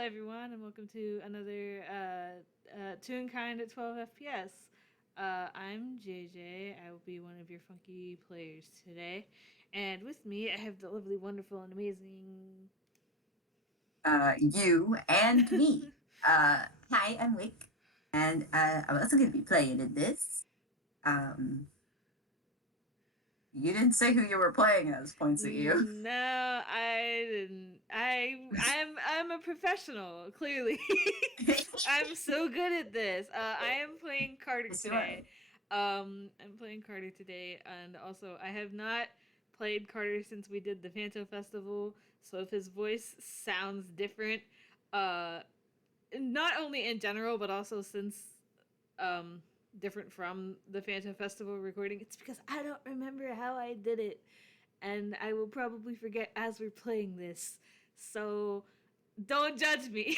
everyone, and welcome to another Toonkind at 12 FPS. I'm JayJay. I will be one of your funky players today. And with me, I have the lovely, wonderful, and amazing. You and me. Hi, I'm Wick, and I'm also going to be playing in this. Um, you didn't say who you were playing as. Points at you. No, I didn't. I'm a professional. Clearly, I'm so good at this. I am playing Carter Yes, you are. today. I'm playing Carter today, and also I have not played Carter since we did the Phanto Festival. So if his voice sounds different, uh, not only in general but also since um different from the Phanto Festival recording, it's because I don't remember how I did it, and I will probably forget as we're playing this. So don't judge me.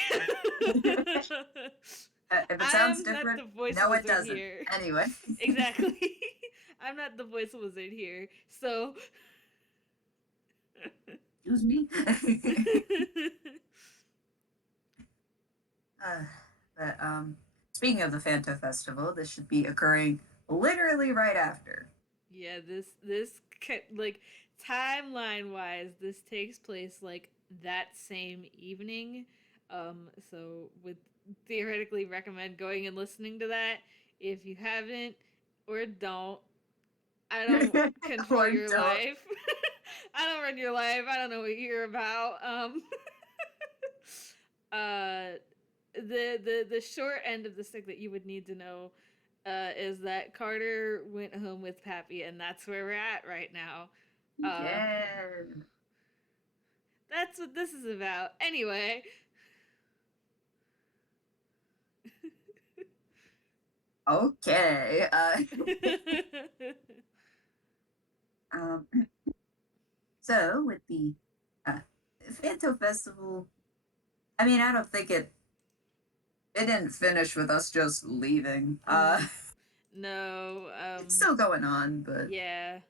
If it I sounds am not different, the voice no, it wizard doesn't. here. Anyway, Exactly. I'm not the voice wizard here. So excuse me. uh, but speaking of the Phanto Festival, this should be occurring literally right after. yeah, this like timeline wise, this takes place like that same evening. So would theoretically recommend going and listening to that if you haven't or don't. I don't control or your don't. life. I don't run your life. I don't know what you're about. Uh, the short end of the stick that you would need to know is that Carter went home with Pappy, and that's where we're at right now. Uh, Yeah. that's what this is about. Anyway, Okay. Um, so with the uh, Phanto Festival, I mean, I don't think it didn't finish with us just leaving. no, It's still going on, yeah.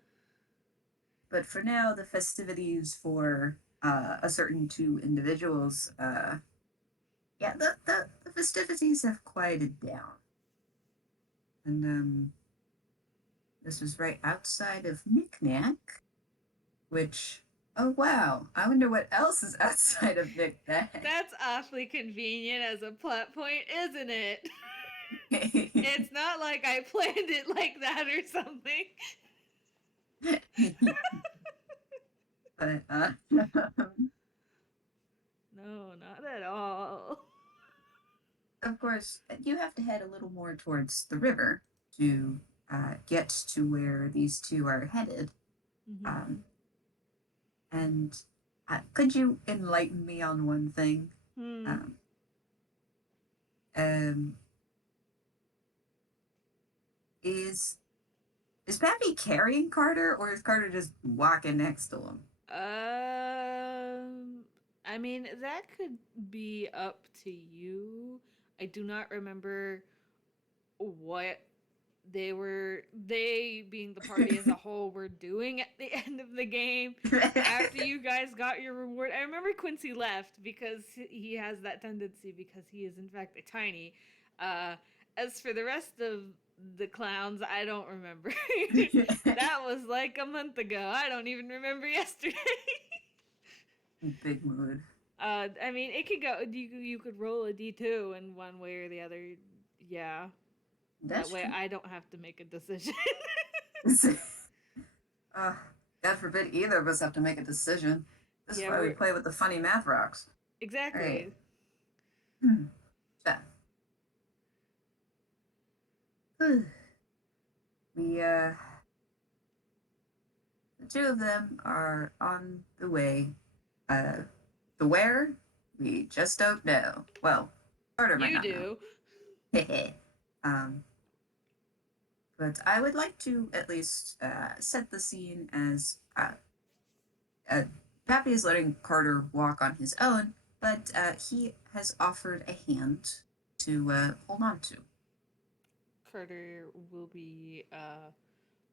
but for now, the festivities for a certain two individuals, yeah, the festivities have quieted down, and this was right outside of Knickknack, which. Oh wow! I wonder what else is outside of Knickknack. That's awfully convenient as a plot point, isn't it? It's not like I planned it like that or something. but No, not at all. of course, you have to head a little more towards the river to get to where these two are headed. Mm-hmm. Um, and could you enlighten me on one thing? Hmm. Um, um, is is Pappy carrying Carter, or is Carter just walking next to him? I mean, that could be up to you. I do not remember what they being the party as a whole were doing at the end of the game after you guys got your reward. I remember Quincy left because he has that tendency because he is in fact a tiny. Uh, as for the rest of the clowns, I don't remember. That was like a month ago. I don't even remember yesterday. Big mood. I mean, it could go. You could roll a d2 in one way or the other. Yeah, that That's way true. I don't have to make a decision. uh, God forbid either of us have to make a decision. This is Yeah, why we we're play with the funny math rocks. All right. exactly. Hmm. So, we the two of them are on the way. Uh, to where? We just don't know. Well, Carter might You not know. do. um, but I would like to at least set the scene as uh, Pappy is letting Carter walk on his own, but he has offered a hand to hold on to. Carter will be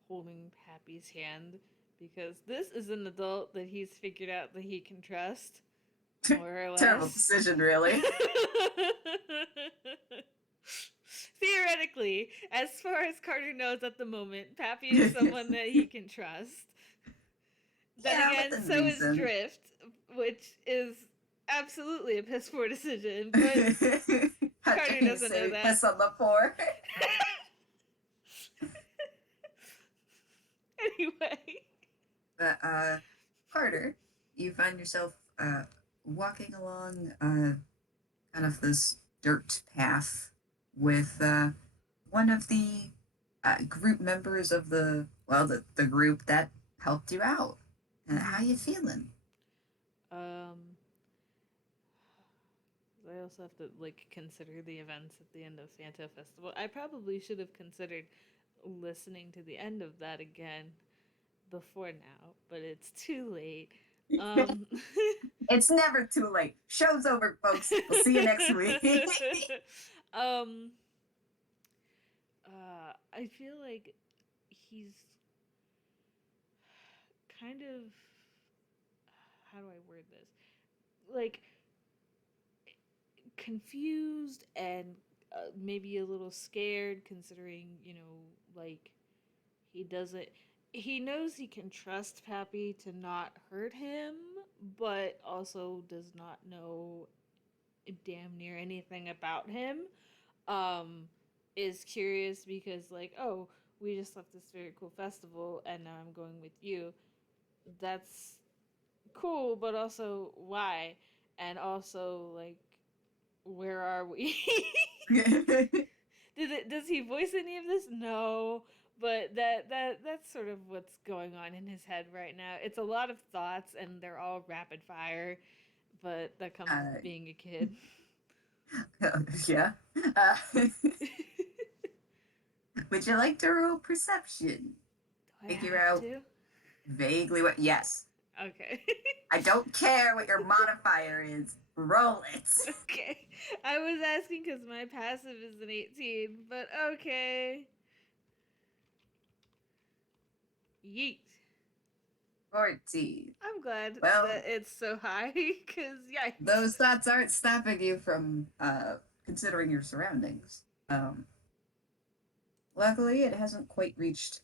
holding Pappy's hand because this is an adult that he's figured out that he can trust. More or Terrible less. decision, really. Theoretically, as far as Carter knows at the moment, Pappy is someone that he can trust. Then Yeah, again, within so is reason. Drift, which is absolutely a piss poor decision, but How Carter dare you doesn't know say that. piss on the poor? Anyway. But Carter, you find yourself walking along kind of this dirt path with one of the group members of the group that helped you out. How you feeling? Um, I also have to like consider the events at the end of Phanto Festival. I probably should have considered listening to the end of that again before now, but it's too late. Um, It's never too late. Show's over, folks. We'll see you next week. um, I feel like he's kind of, how do I word this? Like confused and maybe a little scared, considering like he doesn't. He knows he can trust Pappy to not hurt him, but also does not know damn near anything about him. Um, is curious because like, oh, we just left this very cool festival and now I'm going with you. That's cool, but also why? And also like, where are we? Does he voice any of this? No, but that's sort of what's going on in his head right now. It's a lot of thoughts and they're all rapid fire, but that comes uh, with being a kid. yeah. Uh, would you like to roll perception? Do I Figure have out to? vaguely what. Yes. Okay. I don't care what your modifier is. Roll it. Okay. I was asking because my passive is an 18, but okay. Yeet. 14. I'm glad Well, that it's so high because yikes. those thoughts aren't stopping you from considering your surroundings. Luckily, it hasn't quite reached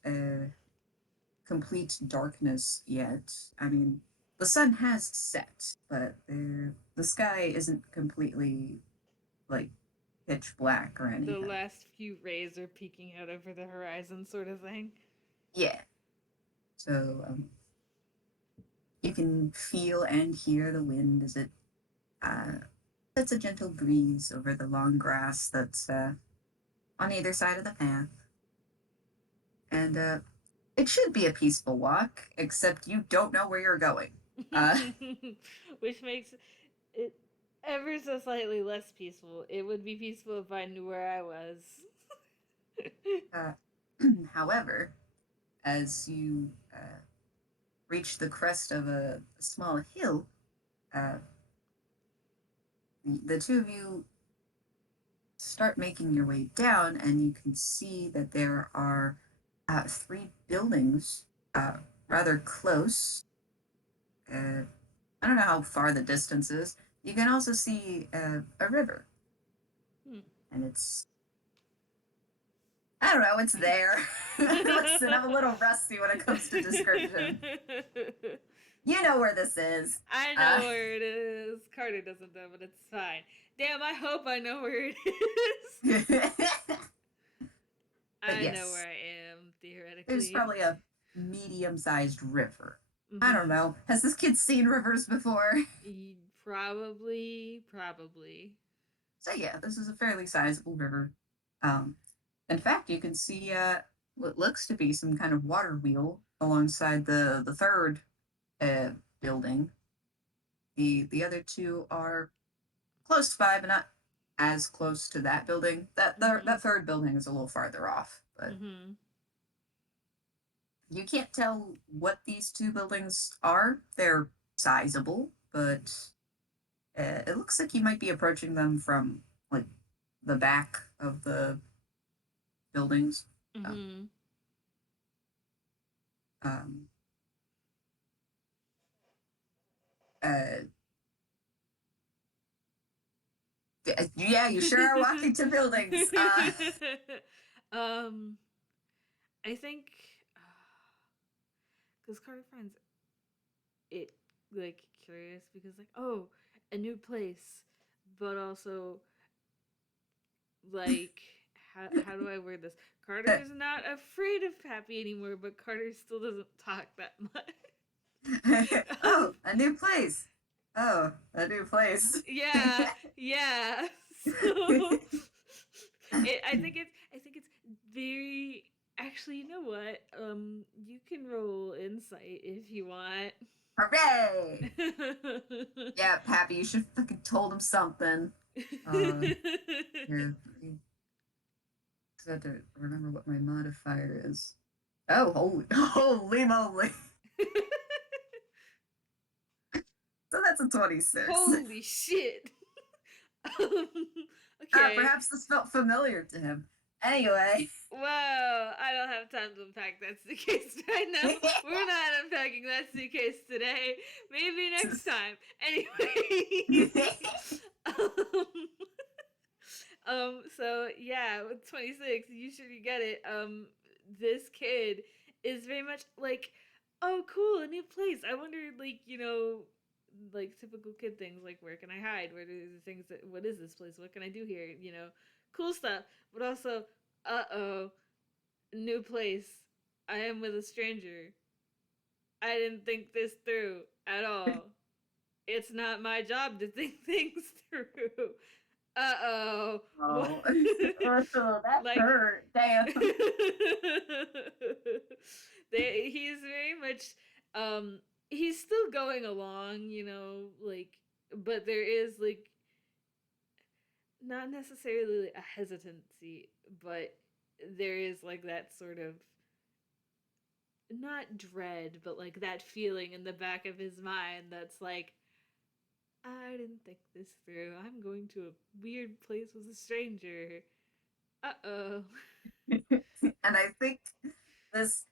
complete darkness yet. I mean, the sun has set, but the sky isn't completely like pitch black or The anything. last few rays are peeking out over the horizon, sort of thing. Yeah. So you can feel and hear the wind as it sets a gentle breeze over the long grass that's on either side of the path. And it should be a peaceful walk, except you don't know where you're going. Uh, Which makes it ever so slightly less peaceful. It would be peaceful if I knew where I was. uh, however, as you reach the crest of a small hill, uh, the two of you start making your way down, and you can see that there are three buildings rather close. I don't know how far the distance is. You can also see a river, Hmm. and it's I don't know, it's there. Listen, I'm a little rusty when it comes to description. You know where this is. I Uh, know where it is. Carter doesn't know, but it's fine. Damn, I hope I know where it is. but I know where yes, I am, there's theoretically. probably a medium-sized river. I don't Mm-hmm. know. Has this kid seen rivers before? Probably. So yeah, this is a fairly sizable river. Um, in fact, you can see what looks to be some kind of water wheel alongside the third uh, building. The other two are close by, but not as close to that building. Mm-hmm. That third building is a little farther off, but Mm-hmm. you can't tell what these two buildings are. They're sizable, but it looks like you might be approaching them from like the back of the buildings. So, Mm-hmm. um, uh, Yeah, you sure are walking to buildings. um, I think because Carter finds it like curious because like oh a new place, but also like how do I word this? Carter is not afraid of Pappy anymore, but Carter still doesn't talk that much. Oh, a new place. Oh, a new place. Yeah, yeah. So I think it's very actually. You know what? You can roll insight if you want. Hooray! Yeah, Pappy, you should fucking told him something. Here, I have to remember what my modifier is. Oh, holy moly! So that's a 26. Holy shit. Um, okay. Perhaps this felt familiar to him. Anyway. Well, I don't have time to unpack that suitcase right now. We're not unpacking that suitcase today. Maybe next time. Anyway. um, so yeah, with 26, you sure you get it. This kid is very much like, oh cool, a new place. I wonder like, like typical kid things like where can I hide? Where are the things that what is this place? What can I do here? Cool stuff. But also, uh-oh, new place. I am with a stranger. I didn't think this through at all. It's not my job to think things through. Uh-oh. Oh, that Like hurt. Damn. he's very much he's still going along, like but there is like not necessarily a hesitancy, but there is like that sort of not dread, but like that feeling in the back of his mind that's like, I didn't think this through. I'm going to a weird place with a stranger. Uh oh. And I think this,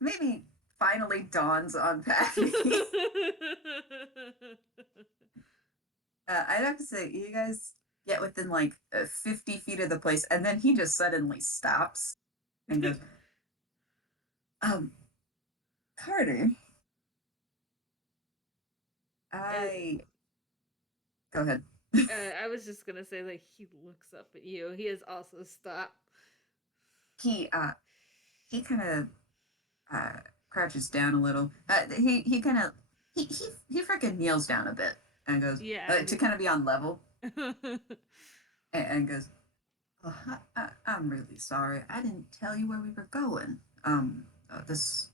maybe finally dawns on Pappy. I'd have to say, you guys get within like 50 feet of the place, and then he just suddenly stops and goes, um, Carter, I. Go ahead. I was just gonna say, like, he looks up at you. He has also stopped. he, uh, he kind of, crouches down a little. He kind of, he freaking kneels down a bit and goes, Yeah. to kind of be on level, and goes, oh, I'm really sorry. I didn't tell you where we were going. This,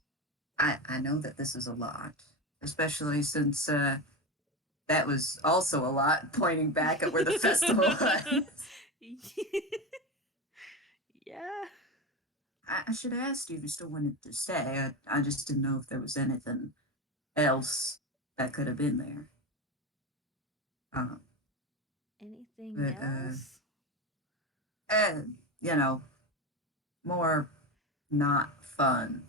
I know that this is a lot, especially since that was also a lot, pointing back at where the festival was. Yeah. I should have asked you if you still wanted to stay. I just didn't know if there was anything else that could have been there. Um, Anything but else? uh, you know, more not fun.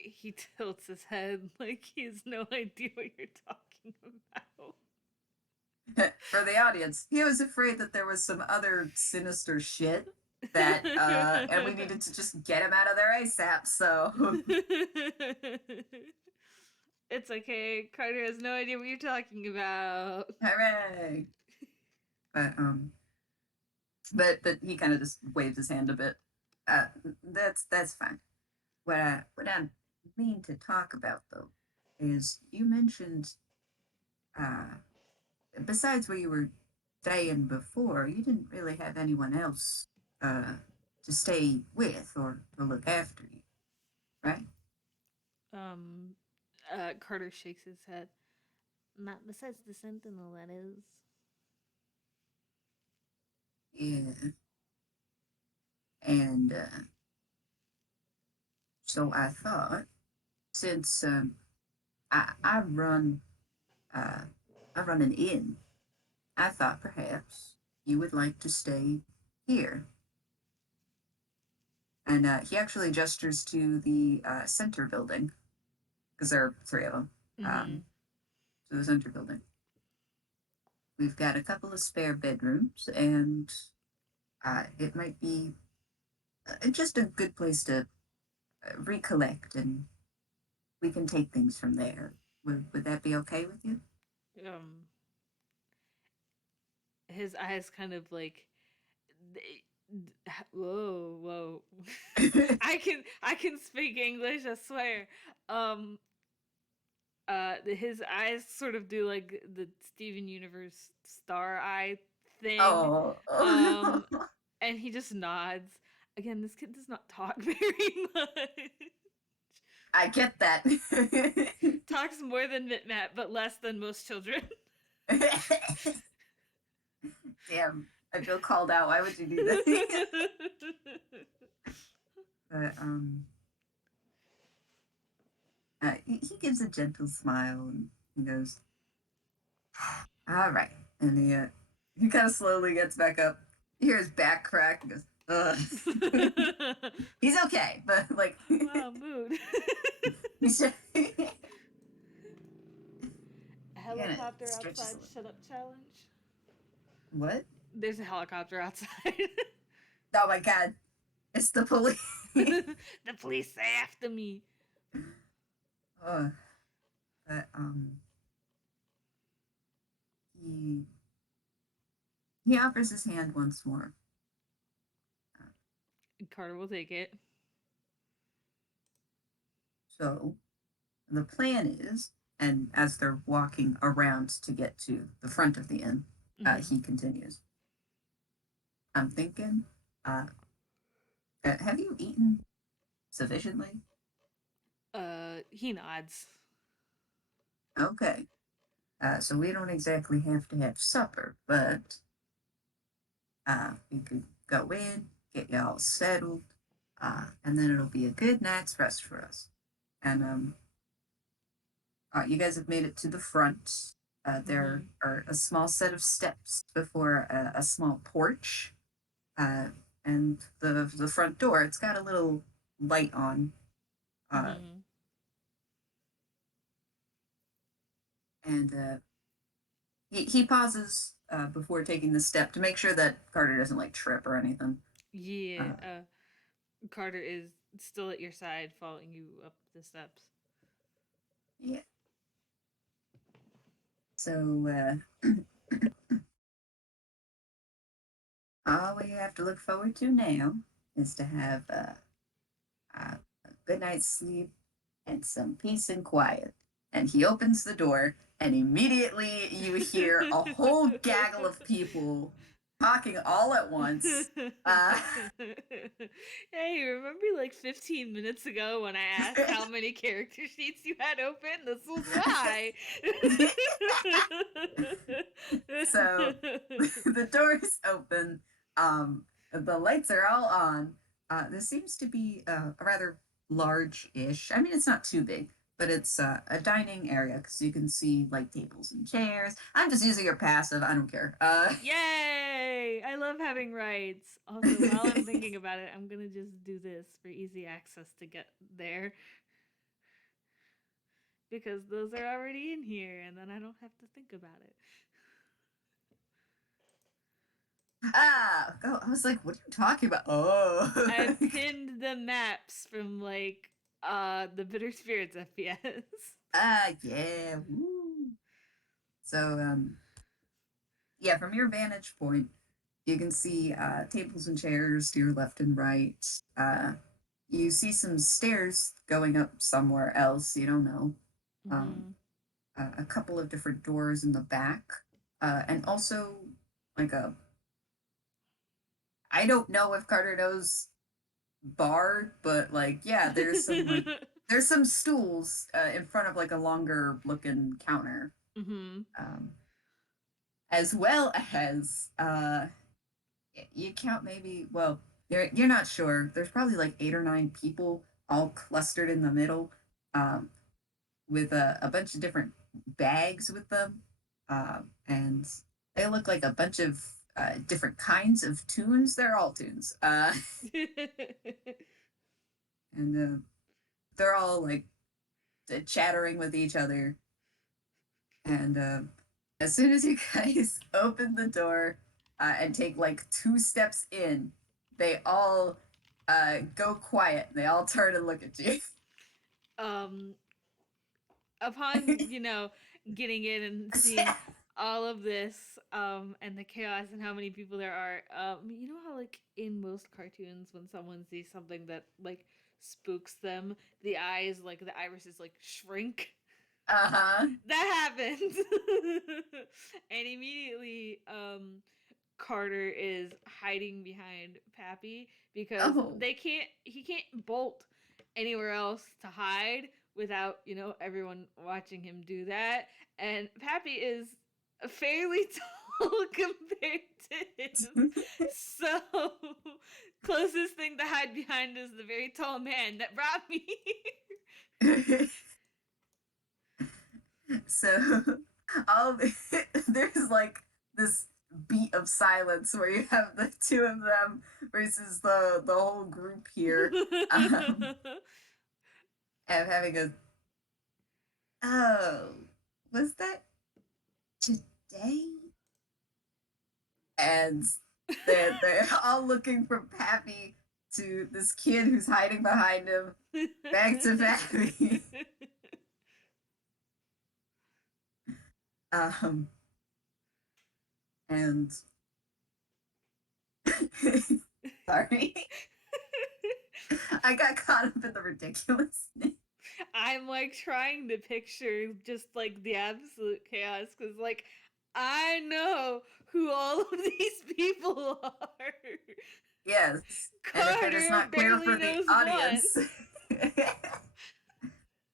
He tilts his head like he has no idea what you're talking about. For the audience, he was afraid that there was some other sinister shit that, and we needed to just get him out of there ASAP. So It's okay. Carter has no idea what you're talking about. hooray! But but he kind of just waved his hand a bit. Uh, that's fine. What I mean to talk about though is you mentioned uh besides where you were staying before, you didn't really have anyone else uh to stay with or to look after you, right? Um, Carter shakes his head. Not besides the Sentinel, that is. Yeah. And so I thought since I run uh I run an inn, I thought perhaps you would like to stay here. And he actually gestures to the center building because there are three of them. Mm-hmm. To the center building. we've got a couple of spare bedrooms, and it might be just a good place to recollect, and we can take things from there. Would that be okay with you? Um, his eyes kind of like, whoa, whoa. I can speak English, I swear. Um, his eyes sort of do like the Steven Universe star eye thing. Oh, Um, and he just nods. Again, this kid does not talk very much. I get that. Talks more than Mitmat, but less than most children. Damn, I feel called out. Why would you do that? But he gives a gentle smile and he goes, "All right," and he kind of slowly gets back up. You hear his back crack and goes, "Ugh." He's okay, but like, Wow, mood. he's just, gonna Helicopter stretch his outside, leg. shut up challenge. What? There's a helicopter outside. Oh my god, it's the police. The police are after me. Oh, but he he offers his hand once more. Carter will take it. So the plan is, and as they're walking around to get to the front of the inn, Mm-hmm. he continues. I'm thinking, uh, have you eaten sufficiently? He nods. Okay. So we don't exactly have to have supper, but we could go in, get you all settled, and then it'll be a good night's rest for us. And you guys have made it to the front. There Mm-hmm. are a small set of steps before a small porch, uh, and the front door. It's got a little light on, uh, Mm-hmm. and he pauses before taking the step to make sure that Carter doesn't like trip or anything. Yeah. Uh, Carter is still at your side, following you up the steps. yeah. So all we have to look forward to now is to have a good night's sleep and some peace and quiet. And he opens the door, and immediately you hear a whole gaggle of people talking all at once. Hey, remember like 15 minutes ago when I asked how many character sheets you had open? This was why. So the doors open, the lights are all on. This seems to be a rather large-ish. I mean, it's not too big, but it's a dining area because you can see like tables and chairs. I'm just using your passive. I don't care. Yay! I love having rights. Also, while I'm thinking about it, I'm gonna just do this for easy access to get there because those are already in here and then I don't have to think about it. Oh, I was like, what are you talking about? Oh, I've pinned the maps from like the Bitter Spirits FPS. yeah. Woo. So yeah, from your vantage point, you can see tables and chairs to your left and right. You see some stairs going up somewhere else. You don't know. Um, Mm-hmm. a couple of different doors in the back, and also like a. I don't know if Carter knows bar, but like yeah, there's some stools in front of like a longer looking counter, Mm-hmm. um, as well as you count maybe well you're not sure. There's probably like 8 or 9 people all clustered in the middle, um, with a bunch of different bags with them, and they look like a bunch of different kinds of tunes. They're all tunes, and they're all like chattering with each other, and As soon as you guys open the door and take like 2 steps in, they all go quiet. They all turn and look at you. Um, upon getting in and seeing all of this and the chaos and how many people there are, you know how like in most cartoons when someone sees something that like spooks them, the eyes, like the irises, like shrink. Uh-huh. That happens. And immediately Carter is hiding behind Pappy because Oh. he can't bolt anywhere else to hide without, everyone watching him do that. And Pappy is fairly tall compared to him. So closest thing to hide behind is the very tall man that brought me here. So all there's like this beat of silence where you have the two of them versus the whole group here. And having a oh, was that today? And they're all looking from Pappy to this kid who's hiding behind him, back to Pappy. um, and sorry, I got caught up in the ridiculousness. I'm like trying to picture just like the absolute chaos because like I know who all of these people are. Yes, and if it is Carter not clear barely for the knows one. audience,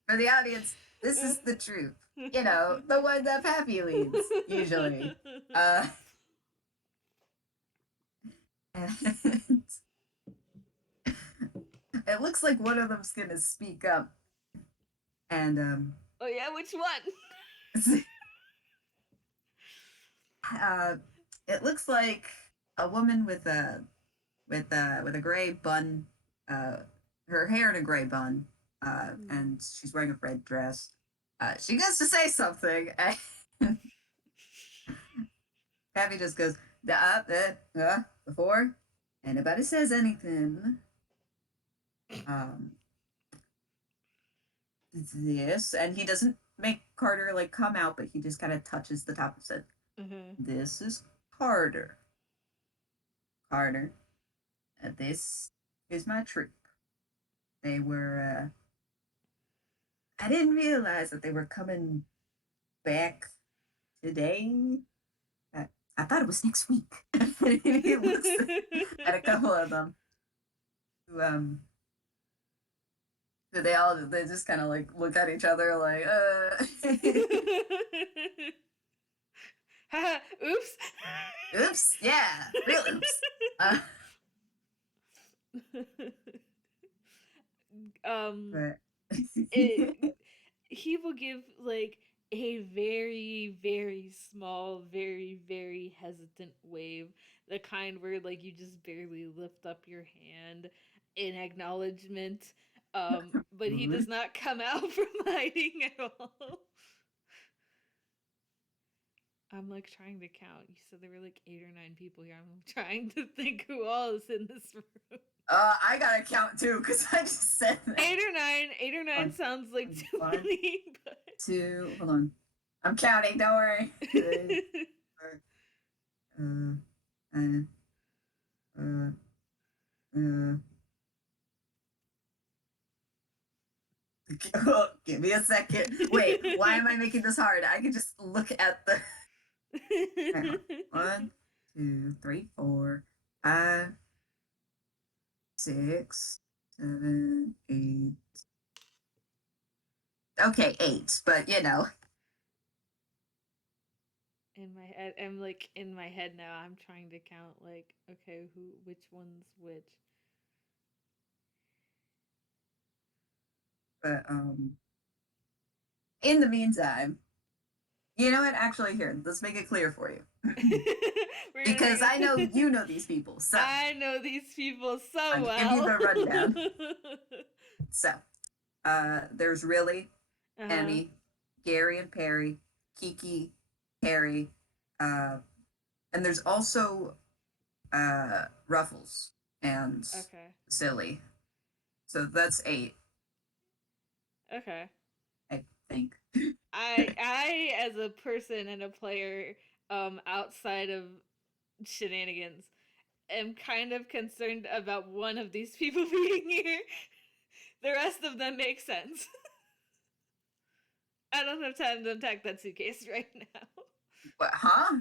for the audience, this is the Troupe. You know, the one that Pappy leads usually. Uh, and it looks like one of them's gonna speak up, and Oh yeah, which one? uh, it looks like a woman with a gray bun, uh, her hair in a gray bun, and she's wearing a red dress. She goes to say something, and Pappy just goes, before anybody says anything, um, this, and he doesn't make Carter like come out, but he just kind of touches the top of it. Mm-hmm. This is Carter. Carter. This is my troupe. They were. I didn't realize that they were coming back today. I thought it was next week. He looks at a couple of them who they just kind of like look at each other like Oops. oops, yeah, real oops. um But it, he will give like a very very small, very very hesitant wave, the kind where like you just barely lift up your hand in acknowledgement, but he does not come out from hiding at all. I'm like trying to count. You said there were like 8 or 9 people here. I'm trying to think who all is in this room. I gotta count too because I just said that. 8 or 9. 8 or 9 sounds like too many. But... Two. Hold on. I'm counting. Don't worry. Uh, uh, give me a second. Wait, why am I making this hard? I can just look at the. One, two, three, four, 5, 6, 7, 8. Okay, 8, but you know. In my head, I'm like in my head now. I'm trying to count like, okay, which one's which. But in the meantime, you know what? Actually, here, let's make it clear for you. Because I know you know these people. So I know these people so well. I'll give you the rundown. So, there's Riley, Emmy, Gary and Perry, Kiki, Harry, and there's also Ruffles and Okay. Silly. So that's 8, Okay. I think. I as a person and a player, outside of shenanigans, am kind of concerned about one of these people being here. The rest of them make sense. I don't have time to unpack that suitcase right now. What? Huh?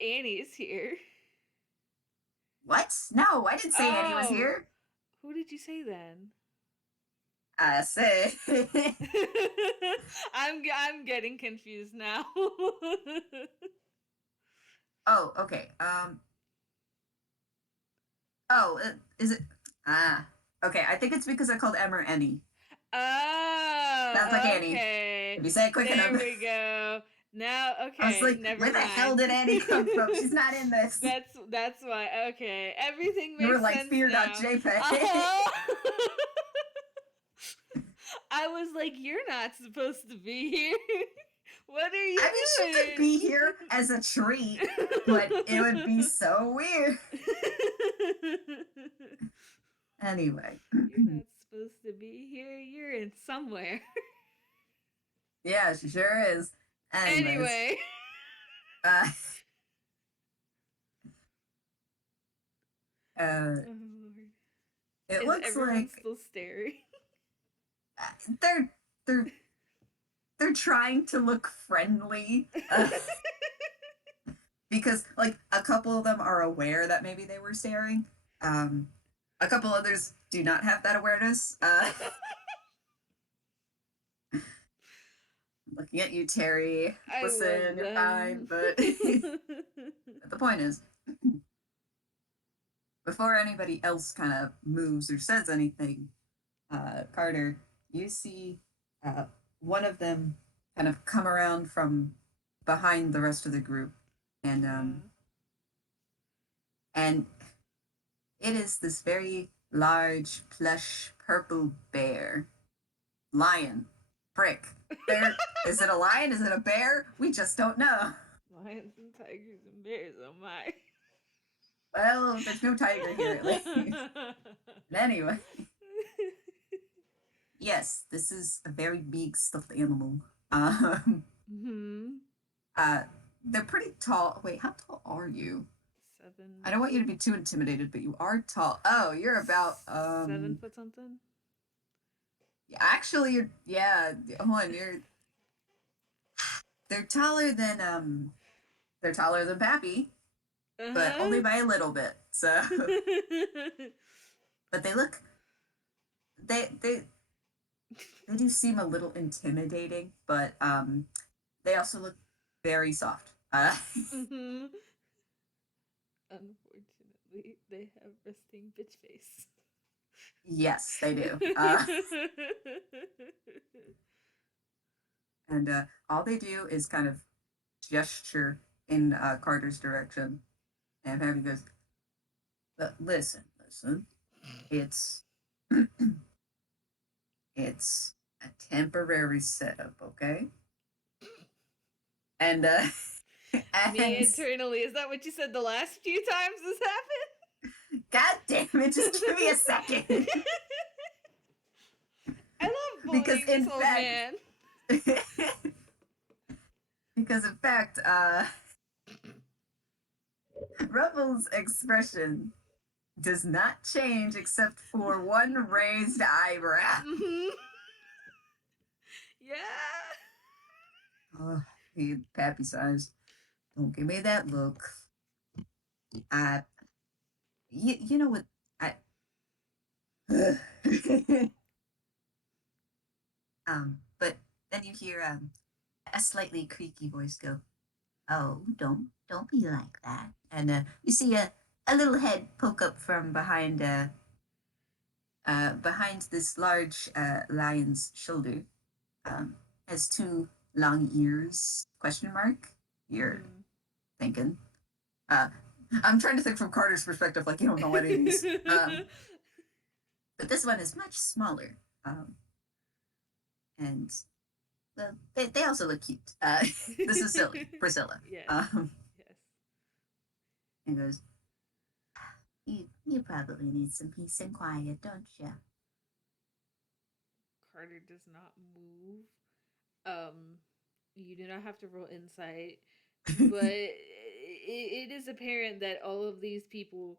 Annie's here. What? No, I didn't say Annie was Oh, here. who did you say then? I said. I'm getting confused now. Oh, okay. Oh, is it? Ah. Okay, I think it's because I called Emma Annie. Sounds like Oh, Annie. okay. If you say it quick There enough. we go. Now, I was okay, like, never where the hell mind. did Annie come from? She's not in this. That's why. Okay, everything You were makes like, sense now. fear.jpg. Uh-huh. I was like, you're not supposed to be here. What are you I mean, she could doing? be here as a treat, but it would be so weird. Anyway. You're not supposed to be here. You're in somewhere. Yeah, she sure is. Anyways. Anyway. Uh, Oh, Lord. it Is looks everyone like still staring? they're they're they're trying to look friendly. Because like a couple of them are aware that maybe they were staring. Um, a couple others do not have that awareness. Looking at you, Terry. I Listen, love you're fine, them. but the point is, before anybody else kind of moves or says anything, Carter, you see one of them kind of come around from behind the rest of the group, and Yeah. and it is this very large, plush, purple bear. Lion. Frick. Bear. Is it a lion? Is it a bear? We just don't know. Lions and tigers and bears, oh my. Well, there's no tiger here at least. But anyway. Yes, this is a very big stuffed animal. Hmm. uh, they're pretty tall. Wait, how tall are you? I don't want you to 7 foot. be too intimidated, but you are tall. Oh, you're about 7 foot something. actually you're yeah, hold on, they're taller than Pappy, Uh but only huh. by a little bit. So but they they do seem a little intimidating, but they also look very soft. Hmm. Unfortunately, they have resting bitch face. Yes, they do. And all they do is kind of gesture in Carter's direction, and Pappy goes, listen, it's it's a temporary setup, okay?" And Me and internally, is that what you said the last few times this God damn it, just give me a happened? second. I love because bullying this in old fact man. because in fact Ruffles' expression does not change except for one raised eyebrow. Hmm. Yeah. Oh, he Pappy sighs. Don't give me that look. I, you know what? I, but then you hear a slightly creaky voice go, "Oh, don't be like that." And you see a little head poke up from behind this large lion's shoulder. Um, has two long ears? Question mark. You're Mm-hmm. thinking. Uh, I'm trying to think from Carter's perspective, like you don't know what it is. But this one is much smaller. And well, they also look cute. This is silly, Priscilla. Yes. Um, Yes. and goes, you probably need some peace and quiet, don't you? Carter does not move. Um, you do not have to roll insight, but it is apparent that all of these people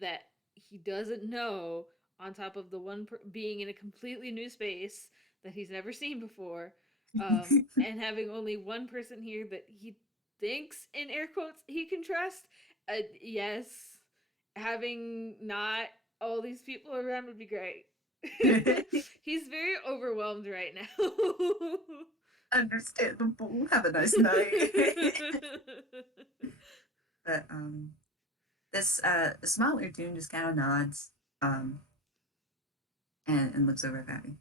that he doesn't know, on top of the being in a completely new space that he's never seen before, and having only one person here that he thinks, in air quotes, he can trust. Yes, having not all these people around would be great. He's very overwhelmed right now. Understandable. Have a nice night. But this smaller tune just kind of nods um, and looks over at Pappy.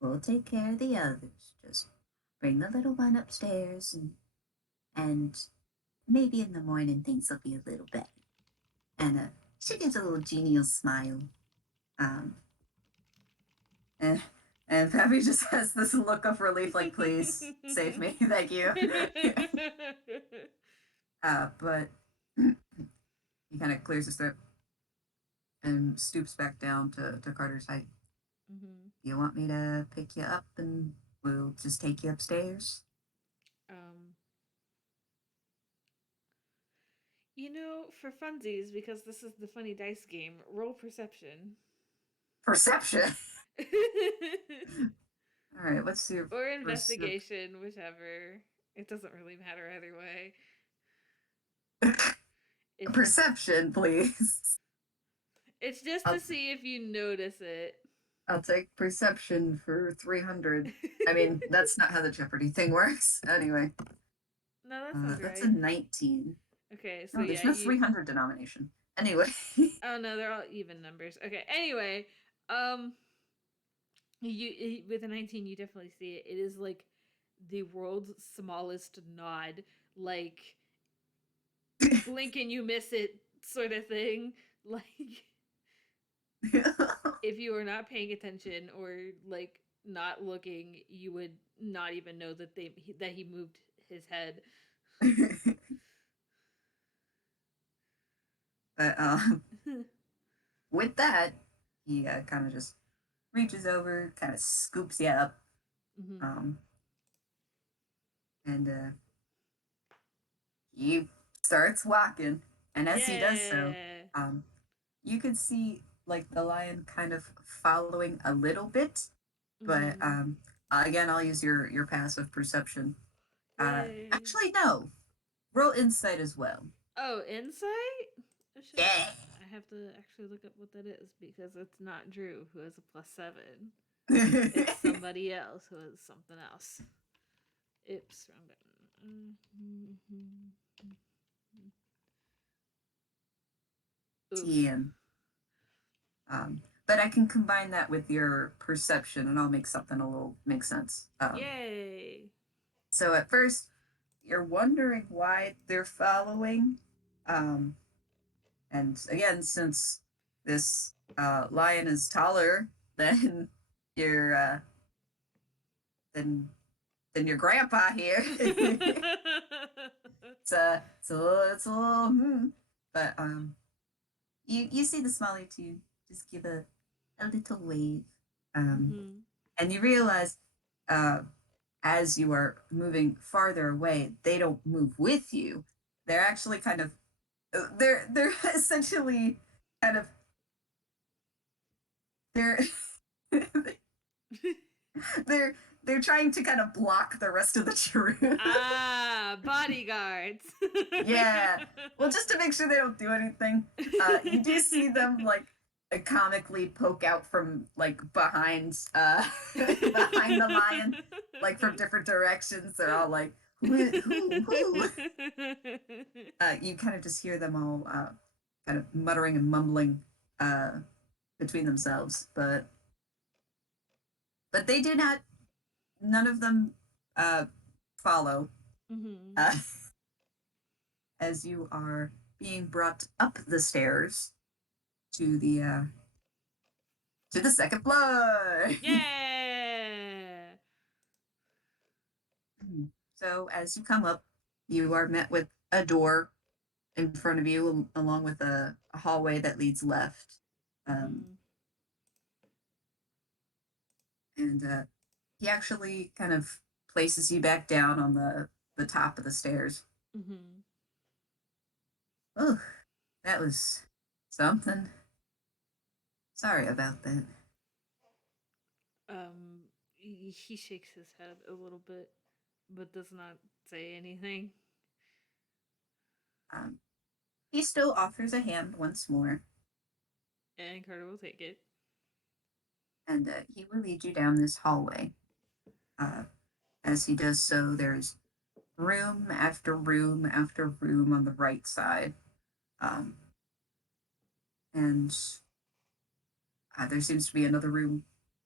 We'll take care of the others. Just bring the little one upstairs, and maybe in the morning things will be a little better. And she gives a little genial smile. Um, and, and Pappy just has this look of relief, like, please save me, thank you. But he kind of clears his throat and stoops back down to Carter's height. Mm-hmm. You want me to pick you up and we'll just take you upstairs? Um, for funsies, because this is the funny dice game, roll perception. Perception? All right, what's your Or investigation, whichever. It doesn't really matter either way. perception, please? It's just I'll, to see if you notice it. I'll take perception for 300. I mean, that's not how the Jeopardy thing works. Anyway, No, that sounds that's right. a 19. Okay, so No, there's yeah, no 300 denomination. Anyway. Oh no, they're all even numbers. Okay. Anyway, with a 19, you definitely see it. It is like the world's smallest nod, like blink and you miss it sort of thing. Like if you were not paying attention or like not looking, you would not even know that he moved his head. But with that, he kind of just reaches over, kind of scoops you up, Mm-hmm. um, and he starts walking. And as he does so, Yeah. um, you could see like the lion kind of following a little bit, but Mm-hmm. again, I'll use your passive perception. Yay. Actually, no, roll insight as well. Oh, insight? I should have. Yeah. I have to actually look up what that is because it's not Drew who has a +7. It's somebody else who has something else. Oops, wrong button. Oof. TM. But I can combine that with your perception, and I'll make something a little make sense. Yay. So at first, you're wondering why they're following, um, and again, since this lion is taller than your than than your grandpa here, it's a little but you see the smaller two just give a little wave, Mm-hmm. and you realize as you are moving farther away, they don't move with you. They're actually kind of they're essentially kind of they're they're they're trying to kind of block the rest of the troop. Bodyguards. Yeah. Well, just to make sure they don't do anything, you do see them like comically poke out from like behind behind the lion, like from different directions. They're all like, who? You kind of just hear them all kind of muttering and mumbling uh, between themselves, but they do not. None of them uh, follow. Mm-hmm. Uh, as you are being brought up the stairs to the second floor. Yeah. So as you come up, you are met with a door in front of you, along with a hallway that leads left. Um, Mm-hmm. and he actually kind of places you back down on the top of the stairs. Mm-hmm. Oh, that was something. Sorry about that. He shakes his head a little bit, but does not say anything. Um, he still offers a hand once more, And Carter will take it. and he will lead you down this hallway. Uh, as he does so, there's room after room after room on the right side. Um, and there seems to be another room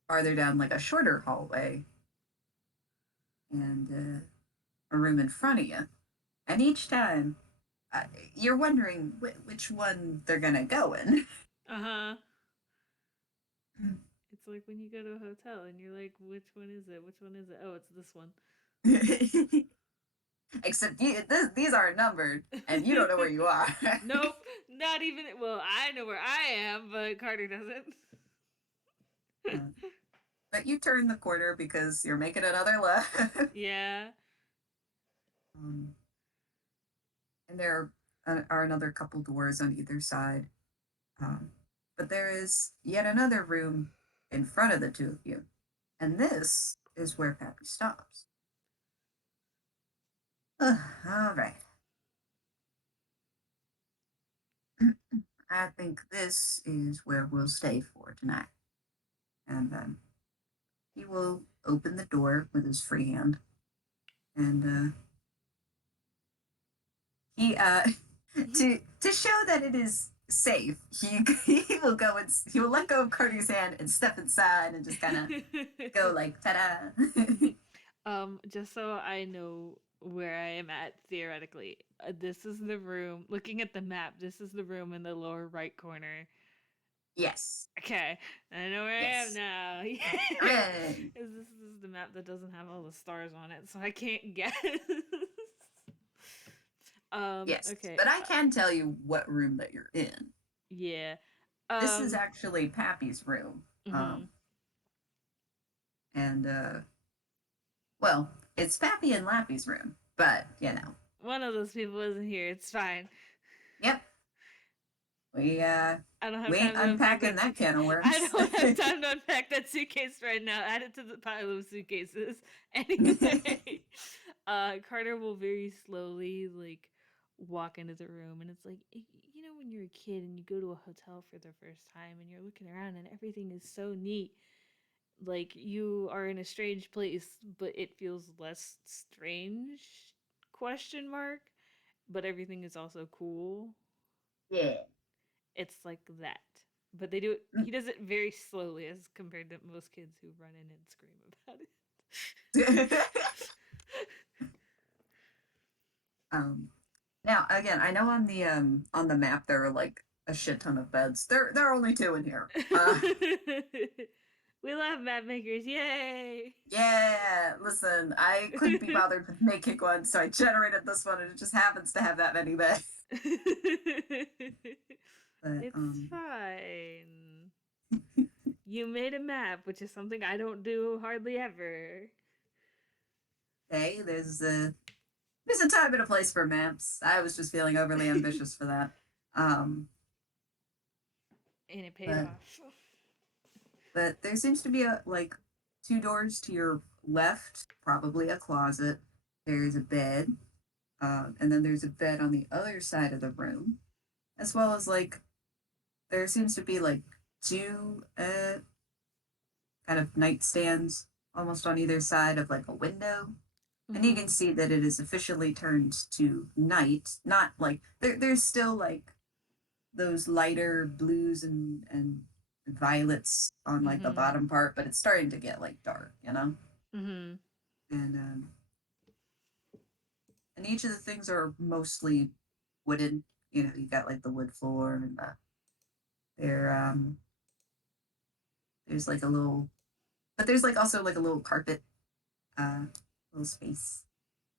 farther down, like a shorter hallway, and a room in front of you. And each time, uh, you're wondering which one they're gonna go in. Uh huh. It's like when you go to a hotel and you're like, which one is it? Which one is it? Oh, it's this one. Except these aren't numbered, and you don't know where you are. Nope, not even. Well, I know where I am, but Carter doesn't. uh, but you turn the corner because you're making another left. Yeah. um, and there are another couple doors on either side. Um, but there is yet another room in front of the two of you. And this is where Pappy stops. All right. I think this is where we'll stay for tonight. And he will open the door with his free hand. And he to show that it is safe, he will go and he will let go of Cody's hand and step inside and just kind of go like ta-da. Just so I know where I am at theoretically, this is the room. Looking at the map, this is the room in the lower right corner. Yes. Okay, I know where I am Yes. now. Hooray. This is the map that doesn't have all the stars on it, so I can't guess. Yes. Okay. But I can tell you what room that you're in. Yeah. This is Um. actually Pappy's room. Mhm. And well, it's Pappy and Lappy's room, but you know. One of those people isn't here. It's fine. Yep. We uh I don't have we ain't time to unpack unpacking that that suitcase. can of I worms. don't have time to unpack that suitcase right now. Add it to the pile of suitcases. Anyway, Carter will very slowly like walk into the room, and it's like you know when you're a kid and you go to a hotel for the first time and you're looking around and everything is so neat. Like you are in a strange place, but it feels less strange? Question mark. But everything is also cool. Yeah. It's like that. But they do it. He does it very slowly as compared to most kids who run in and scream about it. um Now again, I know on the map there are like a shit ton of beds. There are only two in here. We love map makers, yay! Yeah, listen, I couldn't be bothered with making one, so I generated this one and it just happens to have that many beds. But It's fine. You made a map, which is something I don't do hardly ever. hey, there's a time and a place for maps. I was just feeling overly ambitious for that. Um, And it paid but off. there seems to be a like two doors to your left, probably a closet. There's a bed, and then there's a bed on the other side of the room, as well as like there seems to be like two kind of nightstands almost on either side of like a window. And you can Mm-hmm. see that it is officially turned to night. Not like there's still like those lighter blues and violets on like the Mm-hmm. bottom part, but it's starting to get like dark, you know. Mm-hmm. And and each of the things are mostly wooden. You know, you got like the wood floor and there there's like a little, but there's like also like a little carpet, little space.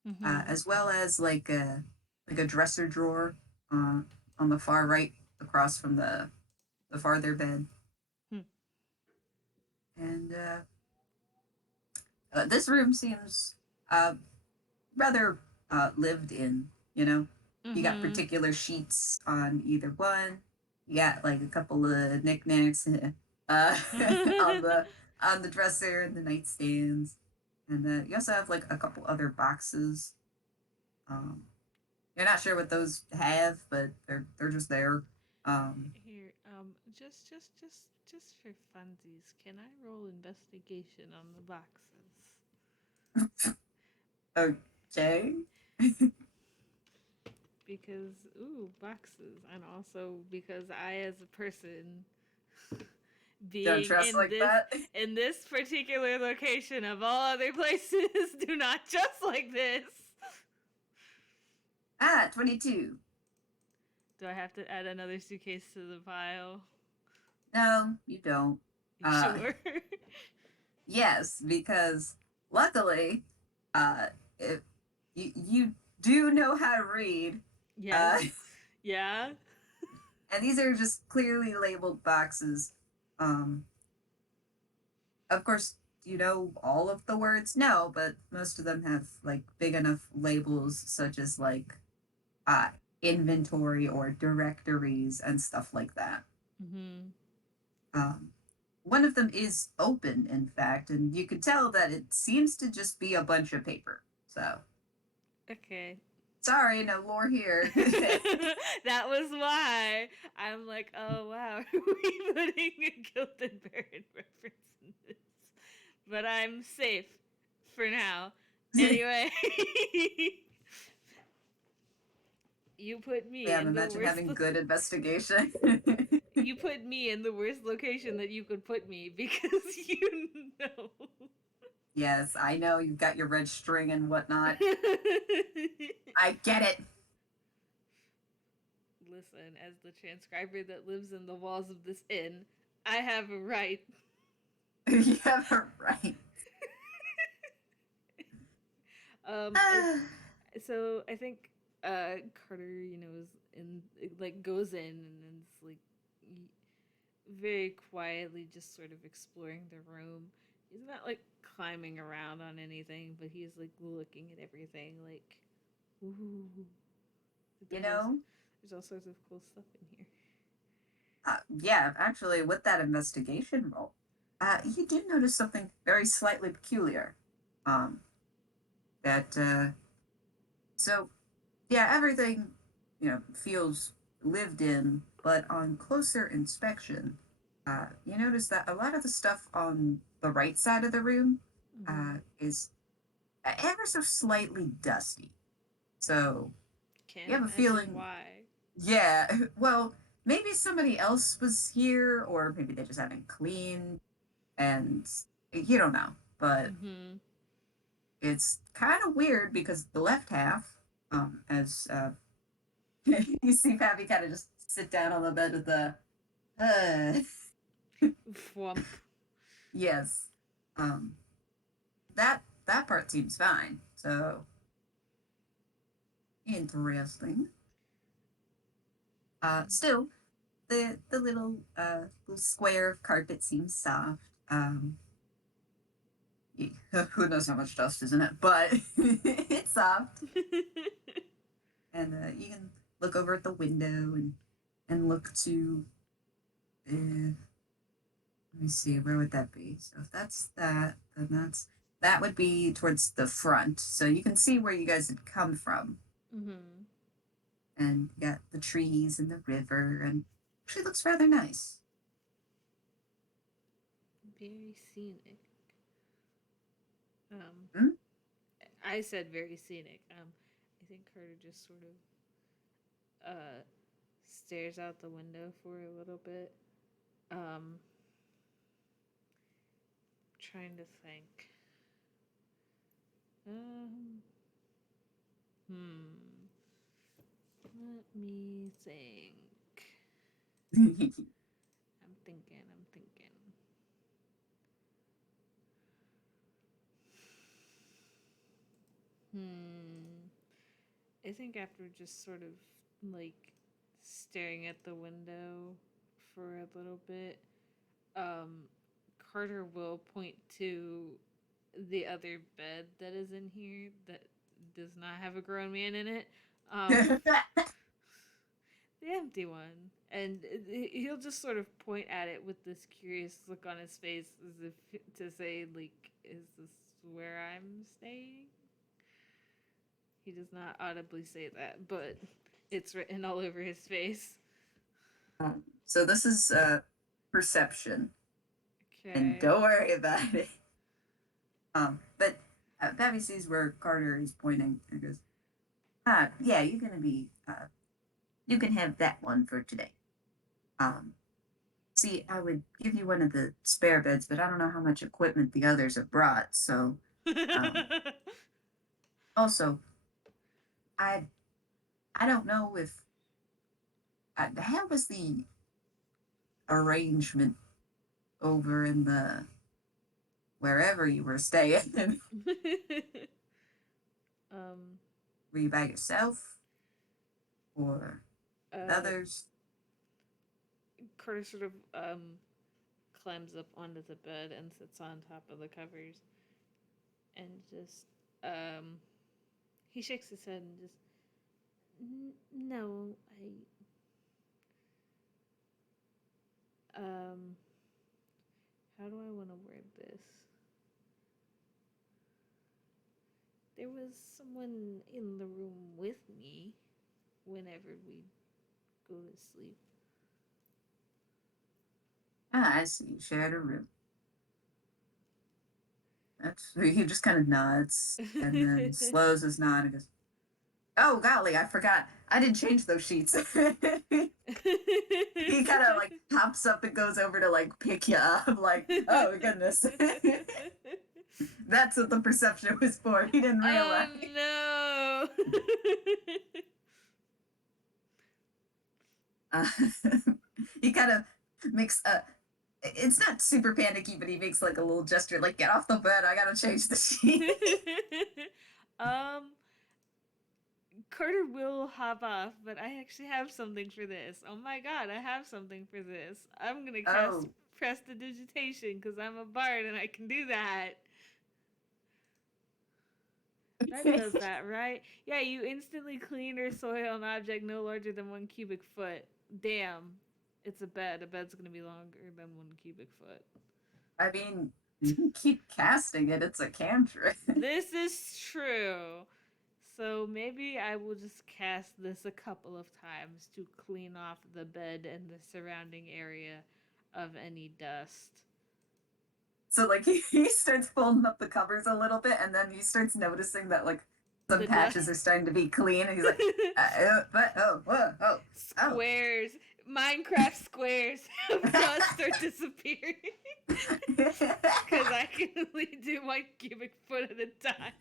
Mm-hmm. as well as like a dresser drawer uh, on the far right across from the farther bed. Hmm. And this room seems uh, rather lived in. You know, you got Mm-hmm. particular sheets on either one. You got like a couple of knickknacks on the dresser and the nightstands, and you also have like a couple other boxes. Um, you're not sure what those have, but they're just there. Um, Here, just for funsies, can I roll investigation on the boxes? okay. Because ooh, boxes, and also because I, as a person, Don't being trust like that. in this particular location of all other places, do not just like this. Ah, 22. Do I have to add another suitcase to the pile? No, you don't. You Uh, sure? yes, because luckily, uh, if you do know how to read, Yes. uh, Yeah. and these are just clearly labeled boxes. Um, of course, do you know all of the words? No, but most of them have like big enough labels, such as like uh, inventory or directories and stuff like that. Mm-hmm. Um, one of them is open, in fact, and you can tell that it seems to just be a bunch of paper. So, Okay. sorry, no lore here. That was why I'm like, oh wow, are we putting a Gilded Baron reference in this? But I'm safe for now. Anyway, you put me Yeah, in the imagine worst. having good investigation. You put me in the worst location that you could put me because you know. Yes, I know you've got your red string and whatnot. I get it. Listen, as the transcriber that lives in the walls of this inn, I have a right. You have it right. Um, so I think Carter, is in like goes in and is like very quietly just sort of exploring the room. He's not like climbing around on anything, but he's like looking at everything like, ooh, you there's all know, there's all sorts of cool stuff in here. yeah, actually, with that investigation roll, you do notice something very slightly peculiar. Um, that so yeah, everything feels lived in, but on closer inspection, you notice that a lot of the stuff on the right side of the room Mm-hmm. is ever so slightly dusty. So you Can't have a imagine feeling, why. yeah, well, maybe somebody else was here, or maybe they just haven't cleaned, and you don't know. But Mm-hmm. it's kind of weird because the left half, as you see Pappy kind of just sit down on the bed with the, uh, Flump. yes, um, that part seems fine. So interesting. Still, the little square of carpet seems soft. Who knows how much dust is in it, but it's soft. And you can look over at the window and look to. Let me see, where would that be? So if that's that, then that would be towards the front. So you can see where you guys had come from, Mm-hmm. and you got the trees and the river, and actually looks rather nice. Very scenic. Um, Hmm? I said very scenic. I think Carter just sort of stares out the window for a little bit. Um, Trying to think. Um, hmm. Let me think. I'm thinking. I'm thinking. Hmm. think after just sort of like staring at the window for a little bit, um, Carter will point to the other bed that is in here that does not have a grown man in it. Um, the empty one. And he'll just sort of point at it with this curious look on his face as if to say, like, is this where I'm staying? He does not audibly say that, but it's written all over his face. So this is perception, and Okay. don't worry about it. But Pappy sees where Carter is pointing and goes, yeah, you're gonna be, you can have that one for today. Um, See, I would give you one of the spare beds, but I don't know how much equipment the others have brought. So, um, also, I I don't know if how was the arrangement over in the wherever you were staying. um, Were you by yourself or uh, others? Carter sort of climbs up onto the bed and sits on top of the covers and just he shakes his head and just no, um how do I want to word this? There was someone in the room with me whenever we go to sleep. I see. You shared a room. That's he just kind of nods and then slows his nod and goes, "Oh golly, I forgot. I didn't change those sheets." He kind of like pops up and goes over to like pick you up, like, "Oh goodness." That's what the perception was for. He didn't Oh realize. no. Uh, he kind of makes a. It's not super panicky, but he makes like a little gesture, like, "Get off the bed. I gotta change the sheet." um Carter will hop off, but I actually have something for this. Oh my god, I have something for this. I'm gonna cast Oh. prestidigitation because I'm a bard and I can do that. That does that, right? Yeah, you instantly clean or soil an object no larger than 1 cubic foot. Damn. It's a bed. A bed's gonna be longer than 1 cubic foot. I mean, you can keep casting it. It's a cantrip. This is true. So maybe I will just cast this a couple of times to clean off the bed and the surrounding area of any dust. So like he starts folding up the covers a little bit, and then he starts noticing that like some The dust. patches are starting to be clean, and he's like, "But oh." Squares. Minecraft squares of dust are disappearing. Because I can only do 1 cubic foot at a time.